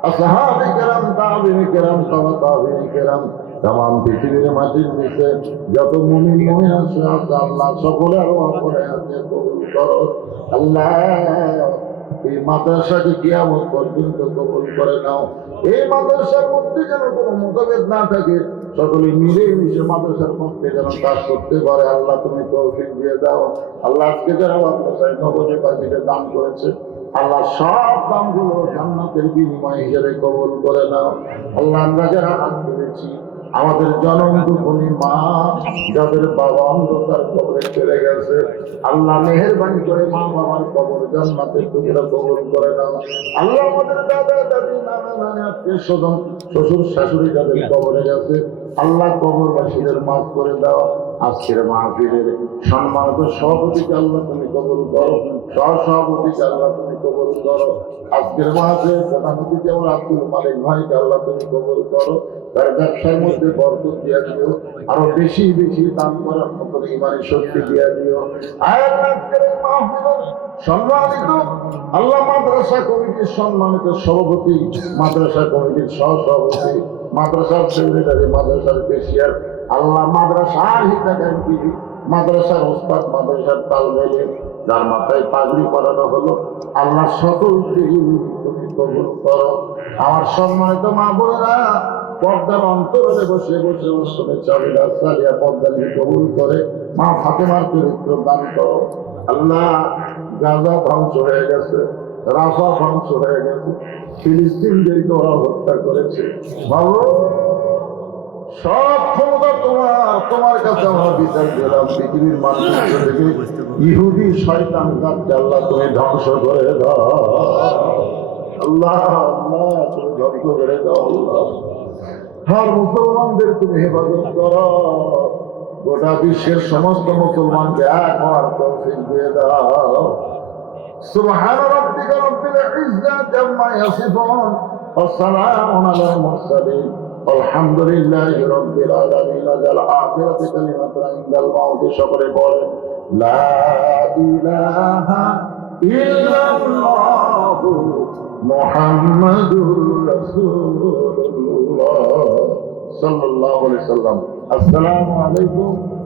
আসহাবে কিরাম, তাবিঈন কিরাম, তাবিঈন কিরাম, তামাম পৃথিবীর মাটির নিচে যত মুমিন মুমিন আছে আল্লাহ সকলে আরো করে আছে কবুল করো। আল্লাহ এই মাদ্রাসাকে কিয়ামত পর্যন্ত কবুল করে নাও। এই মাদ্রাসার মধ্যে যেন কোনো মতভেদ না থাকে, সকলে মিলে মিশে মাদ্রাসার মধ্যে যেন কাজ করতে পারে। আল্লাহ তুমি তৌফিক দিয়ে দাও। আল্লাহ আজকে যারা মাদ্রাসায় নগদে পাখিতে দান করেছে, আল্লাহ সব দামগুলো জান্নাতের বিনিময় হিসেবে কবুল করে নাও। আল্লাহ আমরা যারা হাত তুলেছি, আমাদের জনম দুঃখী মা যাদের বাবা অন্ধকার কবরে চলে গেছে, আল্লাহ মেহেরবানি করে মা বাবার কবর জান্নাতের টুকরা কবুল করে নাও। আল্লাহ আমাদের দাদা দাদি নানা নানি আত্মীয় স্বজন শ্বশুর শাশুড়ি যাদের কবরে গেছে, আল্লাহ কবরবাসীদের মাফ করে দাও। আজকের মাহফিলের সম্মানিত সভাপতিকে আল্লাহ তুমি কবুল করো, সহসভাপতিকে আল্লাহ তুমি কবুল করো। আজকের মাসে প্রধান অতিথি আমার আব্দুল মালিক ভাইকে আল্লাহ তুমি কবুল করো। তার ব্যবসার মধ্যে বরকত দিয়ে দিও, আরো বেশি বেশি দান করার মতো ইমানি শক্তি দিয়ে দিও। আজকের এই মাহফিলের সম্মানিত আল্লাহ মাদ্রাসা কমিটির সম্মানিত সভাপতি, মাদ্রাসা কমিটির সহসভাপতি, মাদ্রাসার সেক্রেটারি, মাদ্রাসার কেশিয়ার, আল্লাহ মাদ্রাসার হিতাকাঙ্ক্ষী, মাদ্রাসার ওস্তাদ, মাদ্রাসার তালবেলে যার মাথায় পাগড়ি পরানো হলো, আল্লাহ সকল তুমি কবুল করো। আমার সম্মানিত মা বোনেরা পর্দার অন্তরে বসে বসে অনুষ্ঠানে চাবিরা সালিয়া পর্দাকে কবুল করে মা ফাতেমার চরিত্র দান করো। আল্লাহ গাজা ধ্বংস হয়ে গেছে, রাফা ধ্বংস হয়ে গেছে, ফিলিস্তিনদেরকে ওরা হত্যা করেছে। ভালো সব ক্ষমতা তোমার, তোমার কাছে আমরা বিচার দিলাম। পৃথিবীর মানুষ থেকে ইহুদি শয়তান জাতকে আল্লাহ তুমি ধ্বংস করে দাও। আল্লাহ আল্লাহ তুমি ধ্বংস করে দাও। আল্লাহ হর মুসলমানদের তুমি হেফাজত করো। গোটা বিশ্বের সমস্ত মুসলমানকে এক হওয়ার তৌফিক দিয়ে দাও। সুবহান রাব্বিকা রাব্বিল ইজ্জাতি আম্মা ইয়াসিফুন ওয়া সালামুন আলাল মুরসালিন আলহামদুলিল্লাহি রাব্বিল আলামিন। আল আখিরাতি কালিমাতুন ইনদাল মাউতি। সকলে বলেন লা ইলাহা ইল্লাল্লাহু মুহাম্মাদুর রাসূলুল্লাহ সাল্লাল্লাহু আলাইহি ওয়াসাল্লাম। আসসালামু আলাইকুম